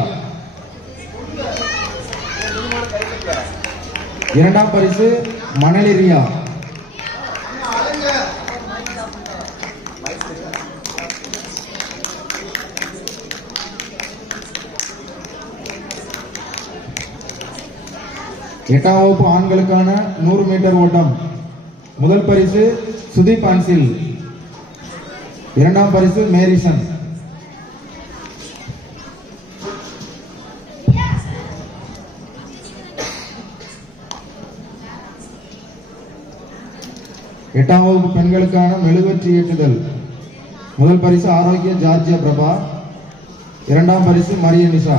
2ஆம் பரிசு மணலிரியா. எட்டாம் வகுப்பு ஆண்களுக்கான 100 மீட்டர் ஓட்டம் முதல் பரிசு சுதீப் அன்சில். 2ஆம் பரிசு மேரிசன். எட்டாம் வகுப்பு பெண்களுக்கான மெழுகுவர்த்தி ஏற்றுதல் முதல் பரிசு ஆரோக்கிய ஜார்ஜியா பிரபா. 2ஆம் பரிசு மரிய நிஷா.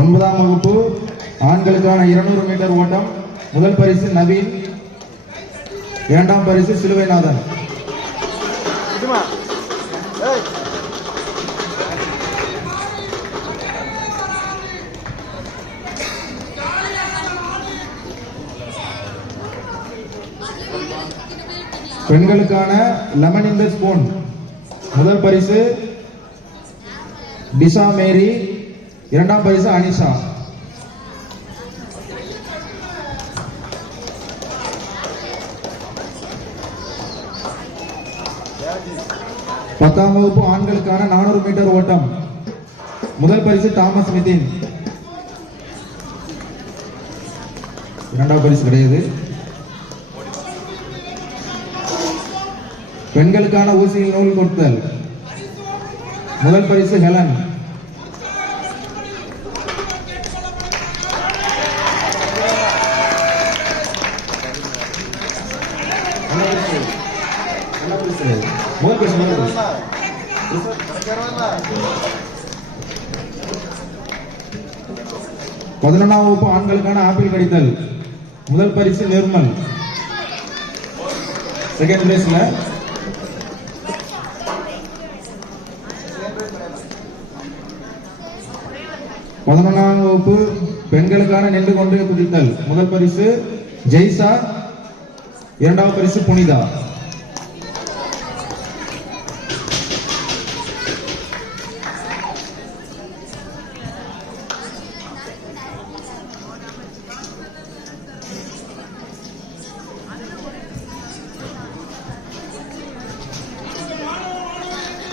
ஒன்பதாம் வகுப்பு ஆண்களுக்கான 200 மீட்டர் ஓட்டம் முதல் பரிசு நவீன். 2ஆம் பரிசு சிலுவைநாதன். பெண்களுக்கான லெமன் இன் த ஸ்பூன் முதல் பரிசு டிசா மேரி. 2ஆம் பரிசு அனிஷா. பத்தாம் வகுப்பு ஆண்களுக்கான 400 மீட்டர் ஓட்டம் முதல் பரிசு தாமஸ் மிதின். 2ஆம் பரிசு கிடையாது. பெண்களுக்கான ஊசியில் நூல் கொடுத்தல் முதல் பரிசு ஹெலன். பதினொன்றாம் வகுப்பு ஆண்களுக்கான ஆப்பிள் கடித்தல் முதல் பரிசு நிர்மல். செகண்ட் பிளேஸ்ல. பதினொன்றாம் வகுப்பு பெண்களுக்கான நின்று கொண்டு குதித்தல் முதல் பரிசு ஜெய்சா. 2ஆவது பரிசு புனிதா.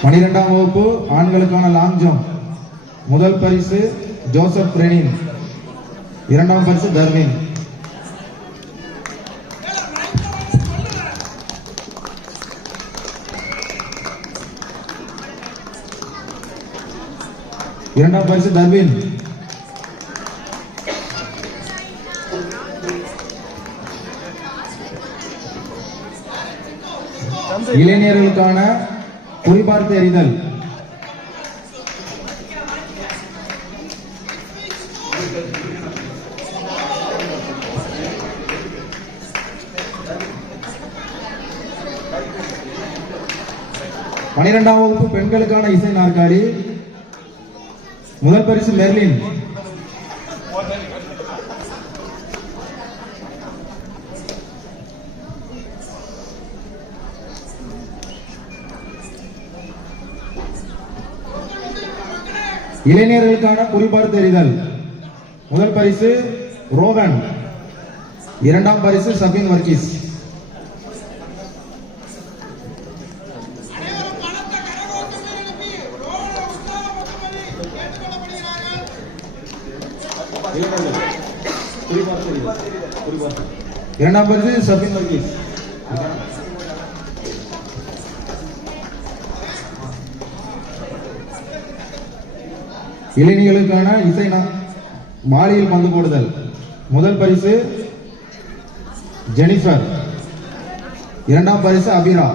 பனிரெண்டாம் வகுப்பு ஆண்களுக்கான லாங் ஜம்ப் முதல் பரிசு ஜோசப் ரெனின். 2ஆம் பரிசு தர்வின். இரண்டாம் பரிசு தர்வின். இளைஞர்களுக்கான குறிபார்த்து எறிதல் பனிரெண்டாம் வகுப்பு பெண்களுக்கான இசை நாற்காலி முதல் பரிசு மெர்லின். இளைஞர்களுக்கான குறிபார்த்து எறிதல் முதல் பரிசு ரோகன். 2ஆம் பரிசு சபின் வர்கீஸ். இரண்டாம் பரிசு சபின் வர்கீஸ். இளைஞர்களுக்கான இசை வாளியில் பந்து போடுதல். முதல் பரிசு ஜெனிஃபர், இரண்டாம் பரிசு அபிரா.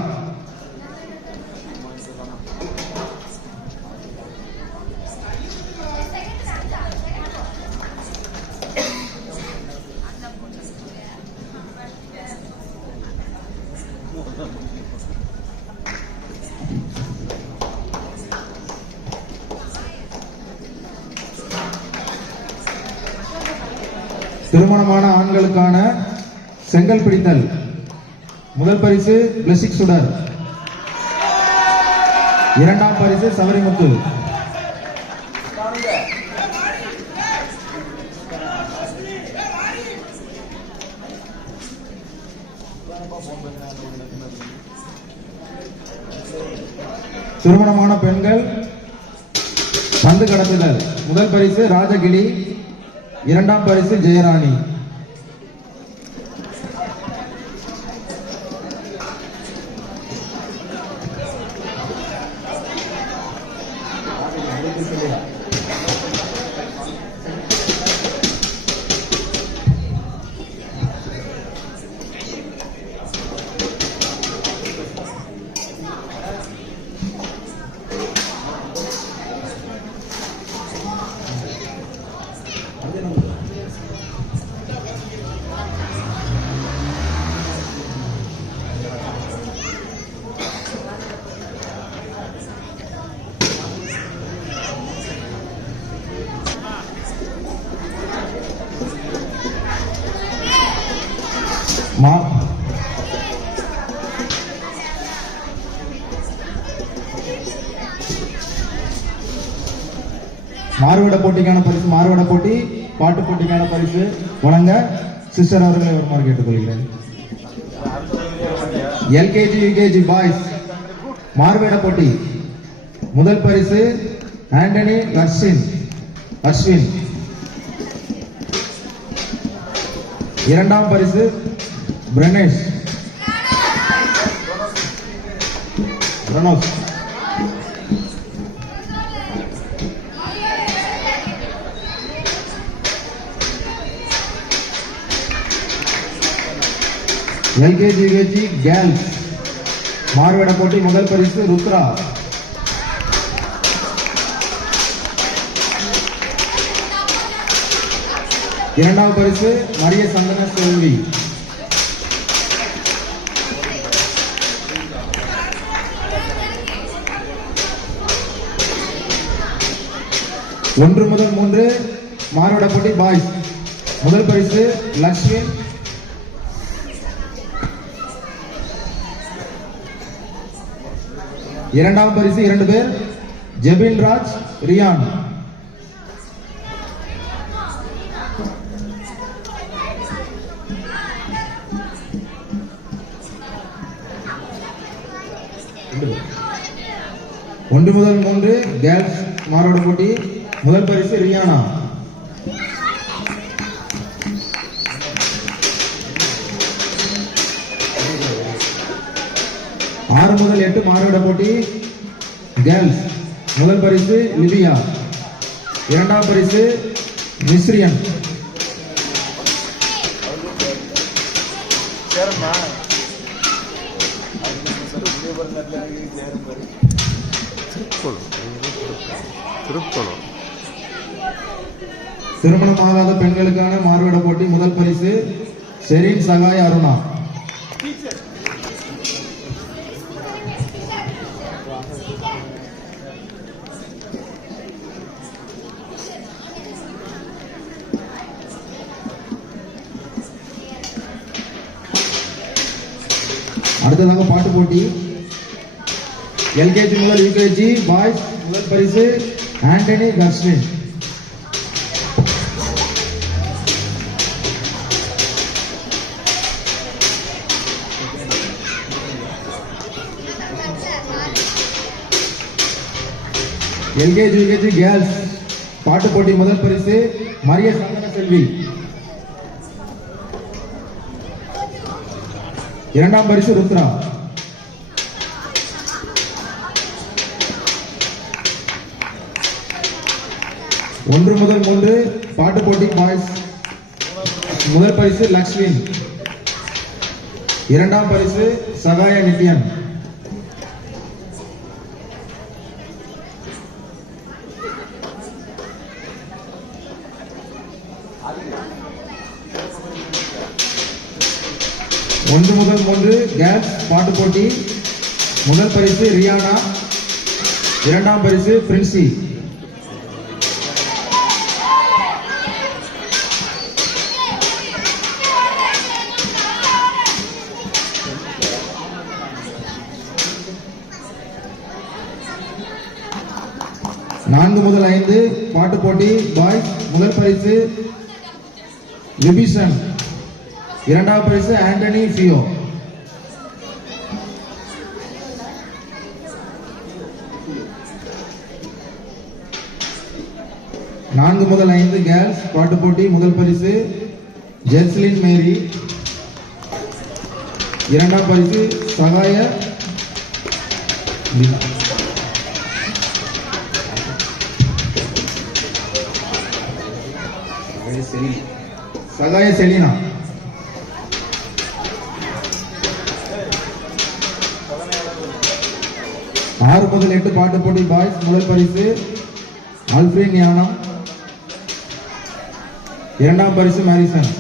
திருமணமான ஆண்களுக்கான செங்கல் பிடித்தல். முதல் பரிசு பிளஸிக் சுடர், இரண்டாம் பரிசு சவரிமுத்து. திருமணமான பெண்கள் பந்து கடத்துதல். முதல் பரிசு ராஜகிளி, இரண்டாம் பரிசு ஜெயராணி. மாறுவிட போட்டிக்கான பரிசு, மாறுவிட போட்டி பாட்டு போட்டிக்கான பரிசு வழங்க சிஸ்டர் அவர்களை வருமாறு கேட்டுக்கொள்கிறேன். எல்கேஜி யூகேஜி பாய்ஸ் மாறுவிட போட்டி. முதல் பரிசு ஆண்டனி அஸ்வின், இரண்டாம் பரிசு பிரனோஸ். எல்கேஜி யூகேஜி கேர்ள்ஸ் மாறுவிட போட்டி. முதல் பரிசு ருத்ரா, இரண்டாவது பரிசு மரிய சந்தன செல்வி. ஒன்று முதல் 3 மாறுவிட போட்டி பாய்ஸ். முதல் பரிசு லக்ஷ்மி, இரண்டாம் பரிசு 2 பேர் ஜெபின் ராஜ், ரியான். ஒன்று முதல் 3 கேர்ள்ஸ் மாறுவிட போட்டி. முதல் பரிசு ரியானா, முதல் 8 மாறுவிட போட்டி கேர்ள்ஸ். முதல் பரிசு லிபியா, இரண்டாம் பரிசு மிஸ்ரியன். திருமணமாகாத பெண்களுக்கான மாறுவிட போட்டி. முதல் பரிசு ஷெரீன் சகாய் அருணா. அடுத்ததாக பாட்டு போட்டி. எல்கேஜி முதல் யூகேஜி பாய்ஸ். முதல் பரிசு ஆண்டனி கர்ஸ்வின், எல்கேஜி யூகேஜி கேர்ள்ஸ். பாட்டு போட்டி முதல் பரிசு மரிய சந்தன செல்வி. இரண்டாம் பரிசு ருத்ரா. ஒன்று முதல் 3 பாட்டு போட்டி பாய்ஸ் முதல் பரிசு லக்ஷ்மின். இரண்டாம் பரிசு சகாய நித்யன். ஒன்று முதல் 3 கேர்ள்ஸ் பாட்டு போட்டி முதல் பரிசு ரியானா. இரண்டாம் பரிசு பிரின்சி. நான்கு முதல் 5 பாட்டு போட்டி பாய்ஸ் முதல் பரிசு விபிஷன். இரண்டாவது பரிசு ஆண்டனி ஃபியோ. நான்கு முதல் 5 கேர்ள்ஸ் பாட்டு போட்டி முதல் பரிசு ஜெர்ஸ்லின் மேரி. இரண்டாம் பரிசு சகாய செலினா. ஆறு முதல் 8 பாட்டு போட்டி பாய்ஸ் முதல் பரிசு ஆல்ஃபிரின் ஞானம். இரண்டாம் பரிசு மேரிசன்.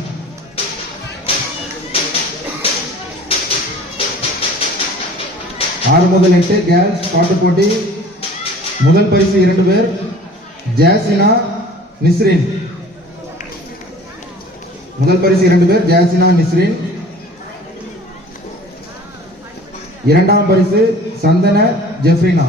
ஆறு முதல் 8 கேர்ள்ஸ் பாட்டு போட்டி முதல் பரிசு 2 பேர் ஜாசினா நிஸ்ரின். முதல் பரிசு 2 பேர் ஜாசினா நிஸ்ரின். இரண்டாம் பரிசு சந்தன ஜெஃப்ரினா.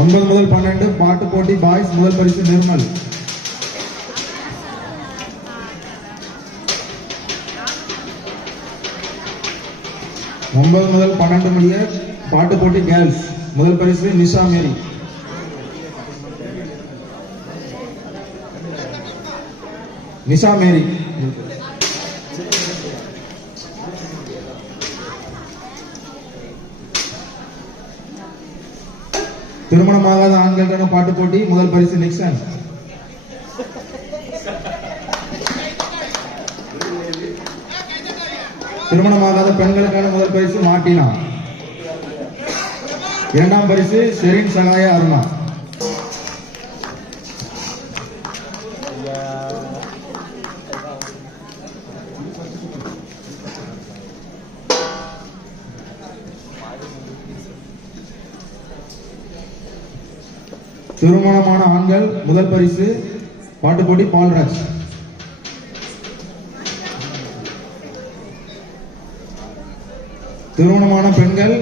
ஒன்பது முதல் 12 பாட்டு போட்டி பாய்ஸ் முதல் பரிசு நிர்மல். ஒன்பது முதல் 12 முடிய பாட்டு போட்டி கேர்ள்ஸ் முதல் பரிசு நிஷா மேரி. திருமணமாகாத ஆண்களுக்கான பாட்டு போட்டி முதல் பரிசு நிக்சன். திருமணமாகாத பெண்களுக்கான முதல் பரிசு மார்டினா. இரண்டாம் பரிசு ஷெரின் சகாய அருணா. திருமணமான ஆண்கள் முதல் பரிசு பாட்டு போட்டி பால்ராஜ். திருமணமான பெண்கள்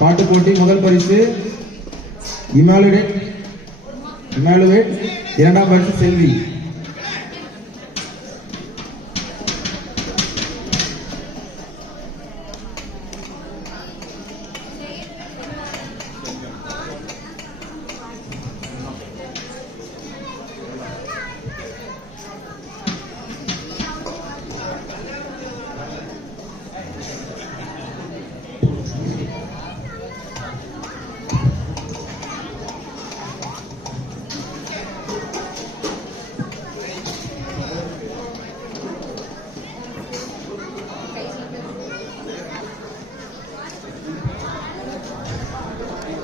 பாட்டு போட்டி முதல் பரிசு இமாலுவேட். இரண்டாம் பரிசு செல்வி.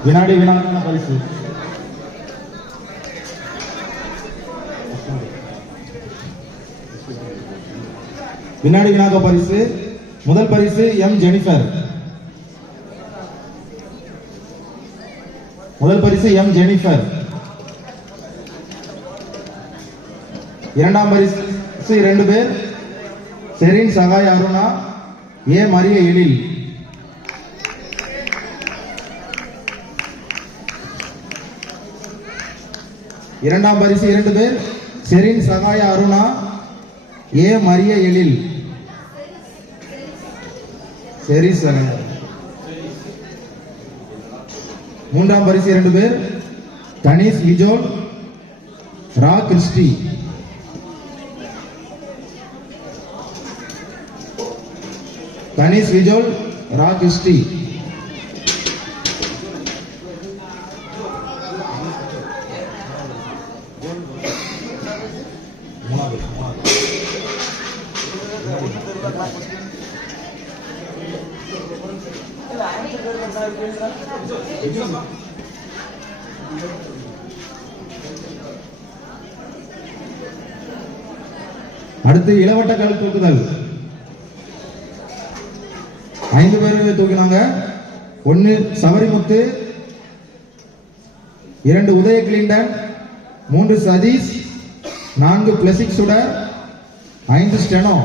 வினாடி வினாக்கான பரிசு வினாடி வினாக்க பரிசு முதல் பரிசு எம் ஜெனிஃபர். முதல் பரிசு எம் ஜெனிஃபர். இரண்டாம் பரிசு 2 பேர் செரின் சகாய் அருணா, ஏ மரிய எழில். இரண்டாம் பரிசு 2 பேர் செரின் சகாய அருணா, ஏ மரிய எழில். சரி சார். மூன்றாம் பரிசு 2 பேர், தனீஷ் விஜோல், ரா கிறிஸ்டி. தனீஷ் விஜோல், ரா கிறிஸ்டி. அடுத்து இளவட்ட கல் தூக்குதல். 5 பேர் தூக்கினாங்க. 1 சவரிமுத்து, 2 உதய கிளிண்டன், 3 சதீஷ், 4 பிளசிக் சுடர், 5 ஸ்டெனோ.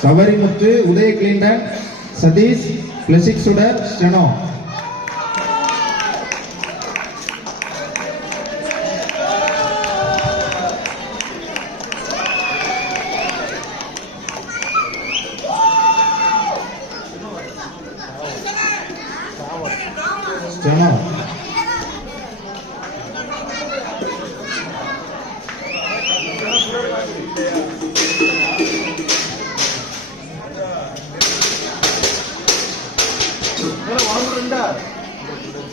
சவரிமுத்து, உதய கிளிண்டன், சதீஷ், பிளசிக் சுடர், ஸ்டெனோ. ஸ்டெனோ.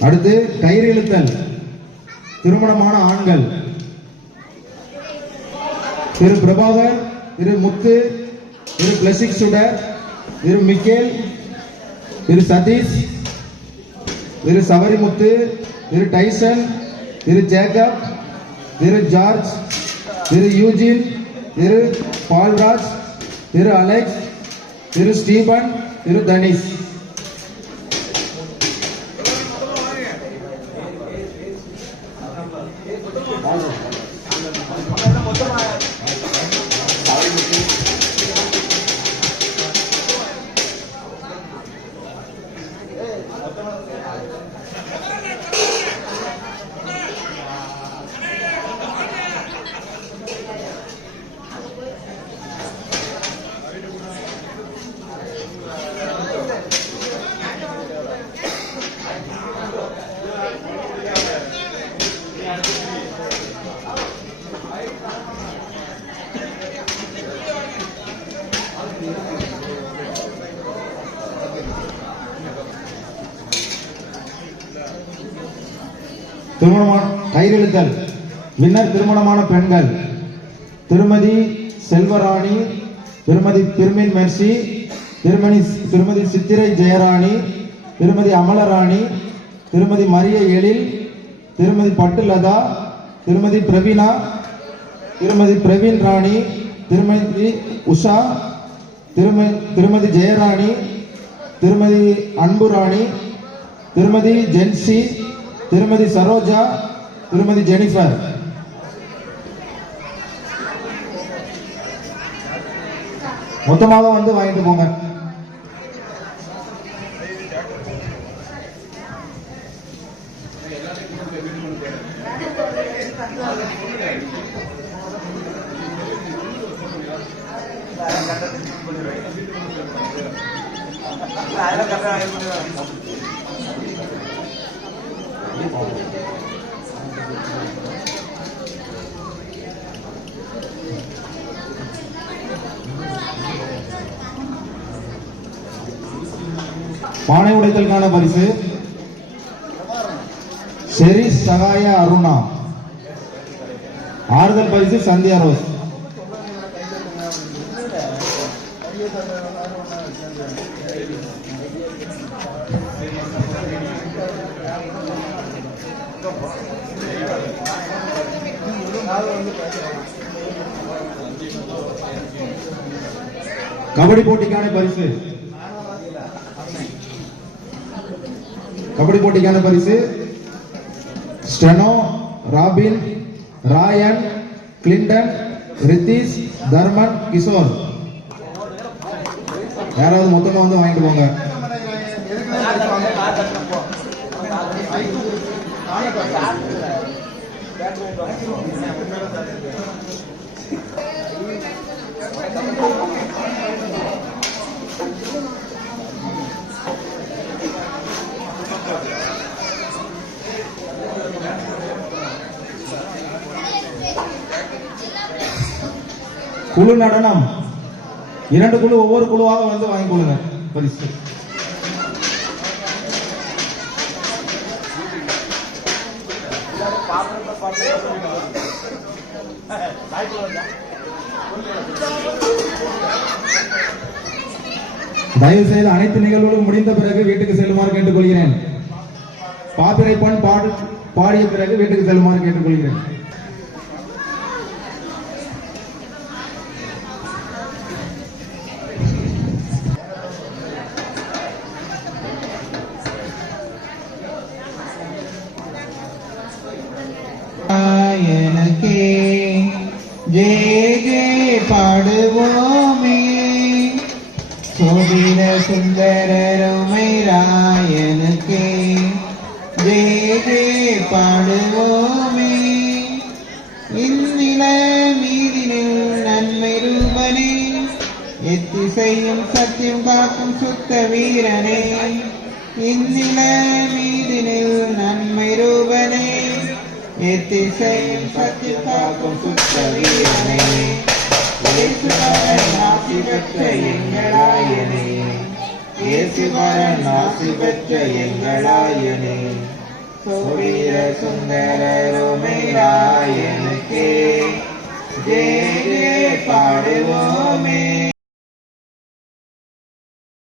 அடுத்து கயிறு இழுத்தல். திருமணமான ஆண்கள் திரு பிரபாகர், திரு முத்து, திரு பிளசிக் சுடர், திரு மிக்கேல், திரு சதீஷ், திரு சவரிமுத்து, திரு டைசன், திரு ஜேக்கப், திரு ஜார்ஜ், திரு யூஜின், திரு பால்ராஜ், திரு அலெக்ஸ், திரு ஸ்டீபன், திரு தனிஷ். திருமணமான கயிறு இழுத்தல். வின்னர் திருமணமான பெண்கள் திருமதி செல்வராணி, திருமதி பிர்மின் மெர்சி, திருமதி சித்திரை ஜெயராணி, திருமதி அமலராணி, திருமதி மரிய எழில், திருமதி பட்டுலதா, திருமதி பிரவீனா, திருமதி பிரவீன் ராணி, திருமதி உஷா, திருமதி ஜெயராணி, திருமதி அன்புராணி, திருமதி ஜென்சி, திருமதி சரோஜா, திருமதி ஜெனிஃபர். மொத்தமாக வந்து வாங்கிட்டு போங்க. பானை உடைத்தலுக்கான பரிசு ஷெரீஸ் சகாய அருணா. ஆறுதல் பரிசு சந்தியா ரோஸ். கபடி போட்டிக்கான பரிசு Steno, Robin, Rayan, Clinton, Ritheesh, Dharman, Kishore. யாராவது மொத்தமா வந்து வாங்கிட்டு போங்க. குழு நடனம் 2 குழு ஒவ்வொரு குழுவாக வந்து வாங்கிக் கொள்ளுங்க பரிசு. தயவு செய்து அனைத்து நிகழ்வுகளும் முடிந்த பிறகு வீட்டுக்கு செல்லுமாறு கேட்டுக்கொள்கிறேன். பாப்பிரை பண் பாடிய பிறகு வீட்டுக்கு செல்லுமாறு கேட்டுக்கொள்கிறேன். எனக்கே ஜெய ஜெய பாடுவோமே, சோபிர சுந்தரருமை ராயனுக்கே ஜெய ஜெய பாடுவோமே. இந்நில மீதினில் நன்மை ரூபனே, எத்திசையும் சத்தியம் காக்கும் சுத்த வீரனே. இந்நில மீதினில் நன்மை ரூபனே, எத்திசையும் சத்தியம் காக்கும் சுத்த வீரனே. இயேசுவரன் ஆசி பெற்ற எங்களாயனே, இயேசுவரன் ஆசி பெற்ற எங்களாயனே. சோபிர சுந்தரருமை ராயனுக்கே ஜெய ஜெய பாடுவோம்.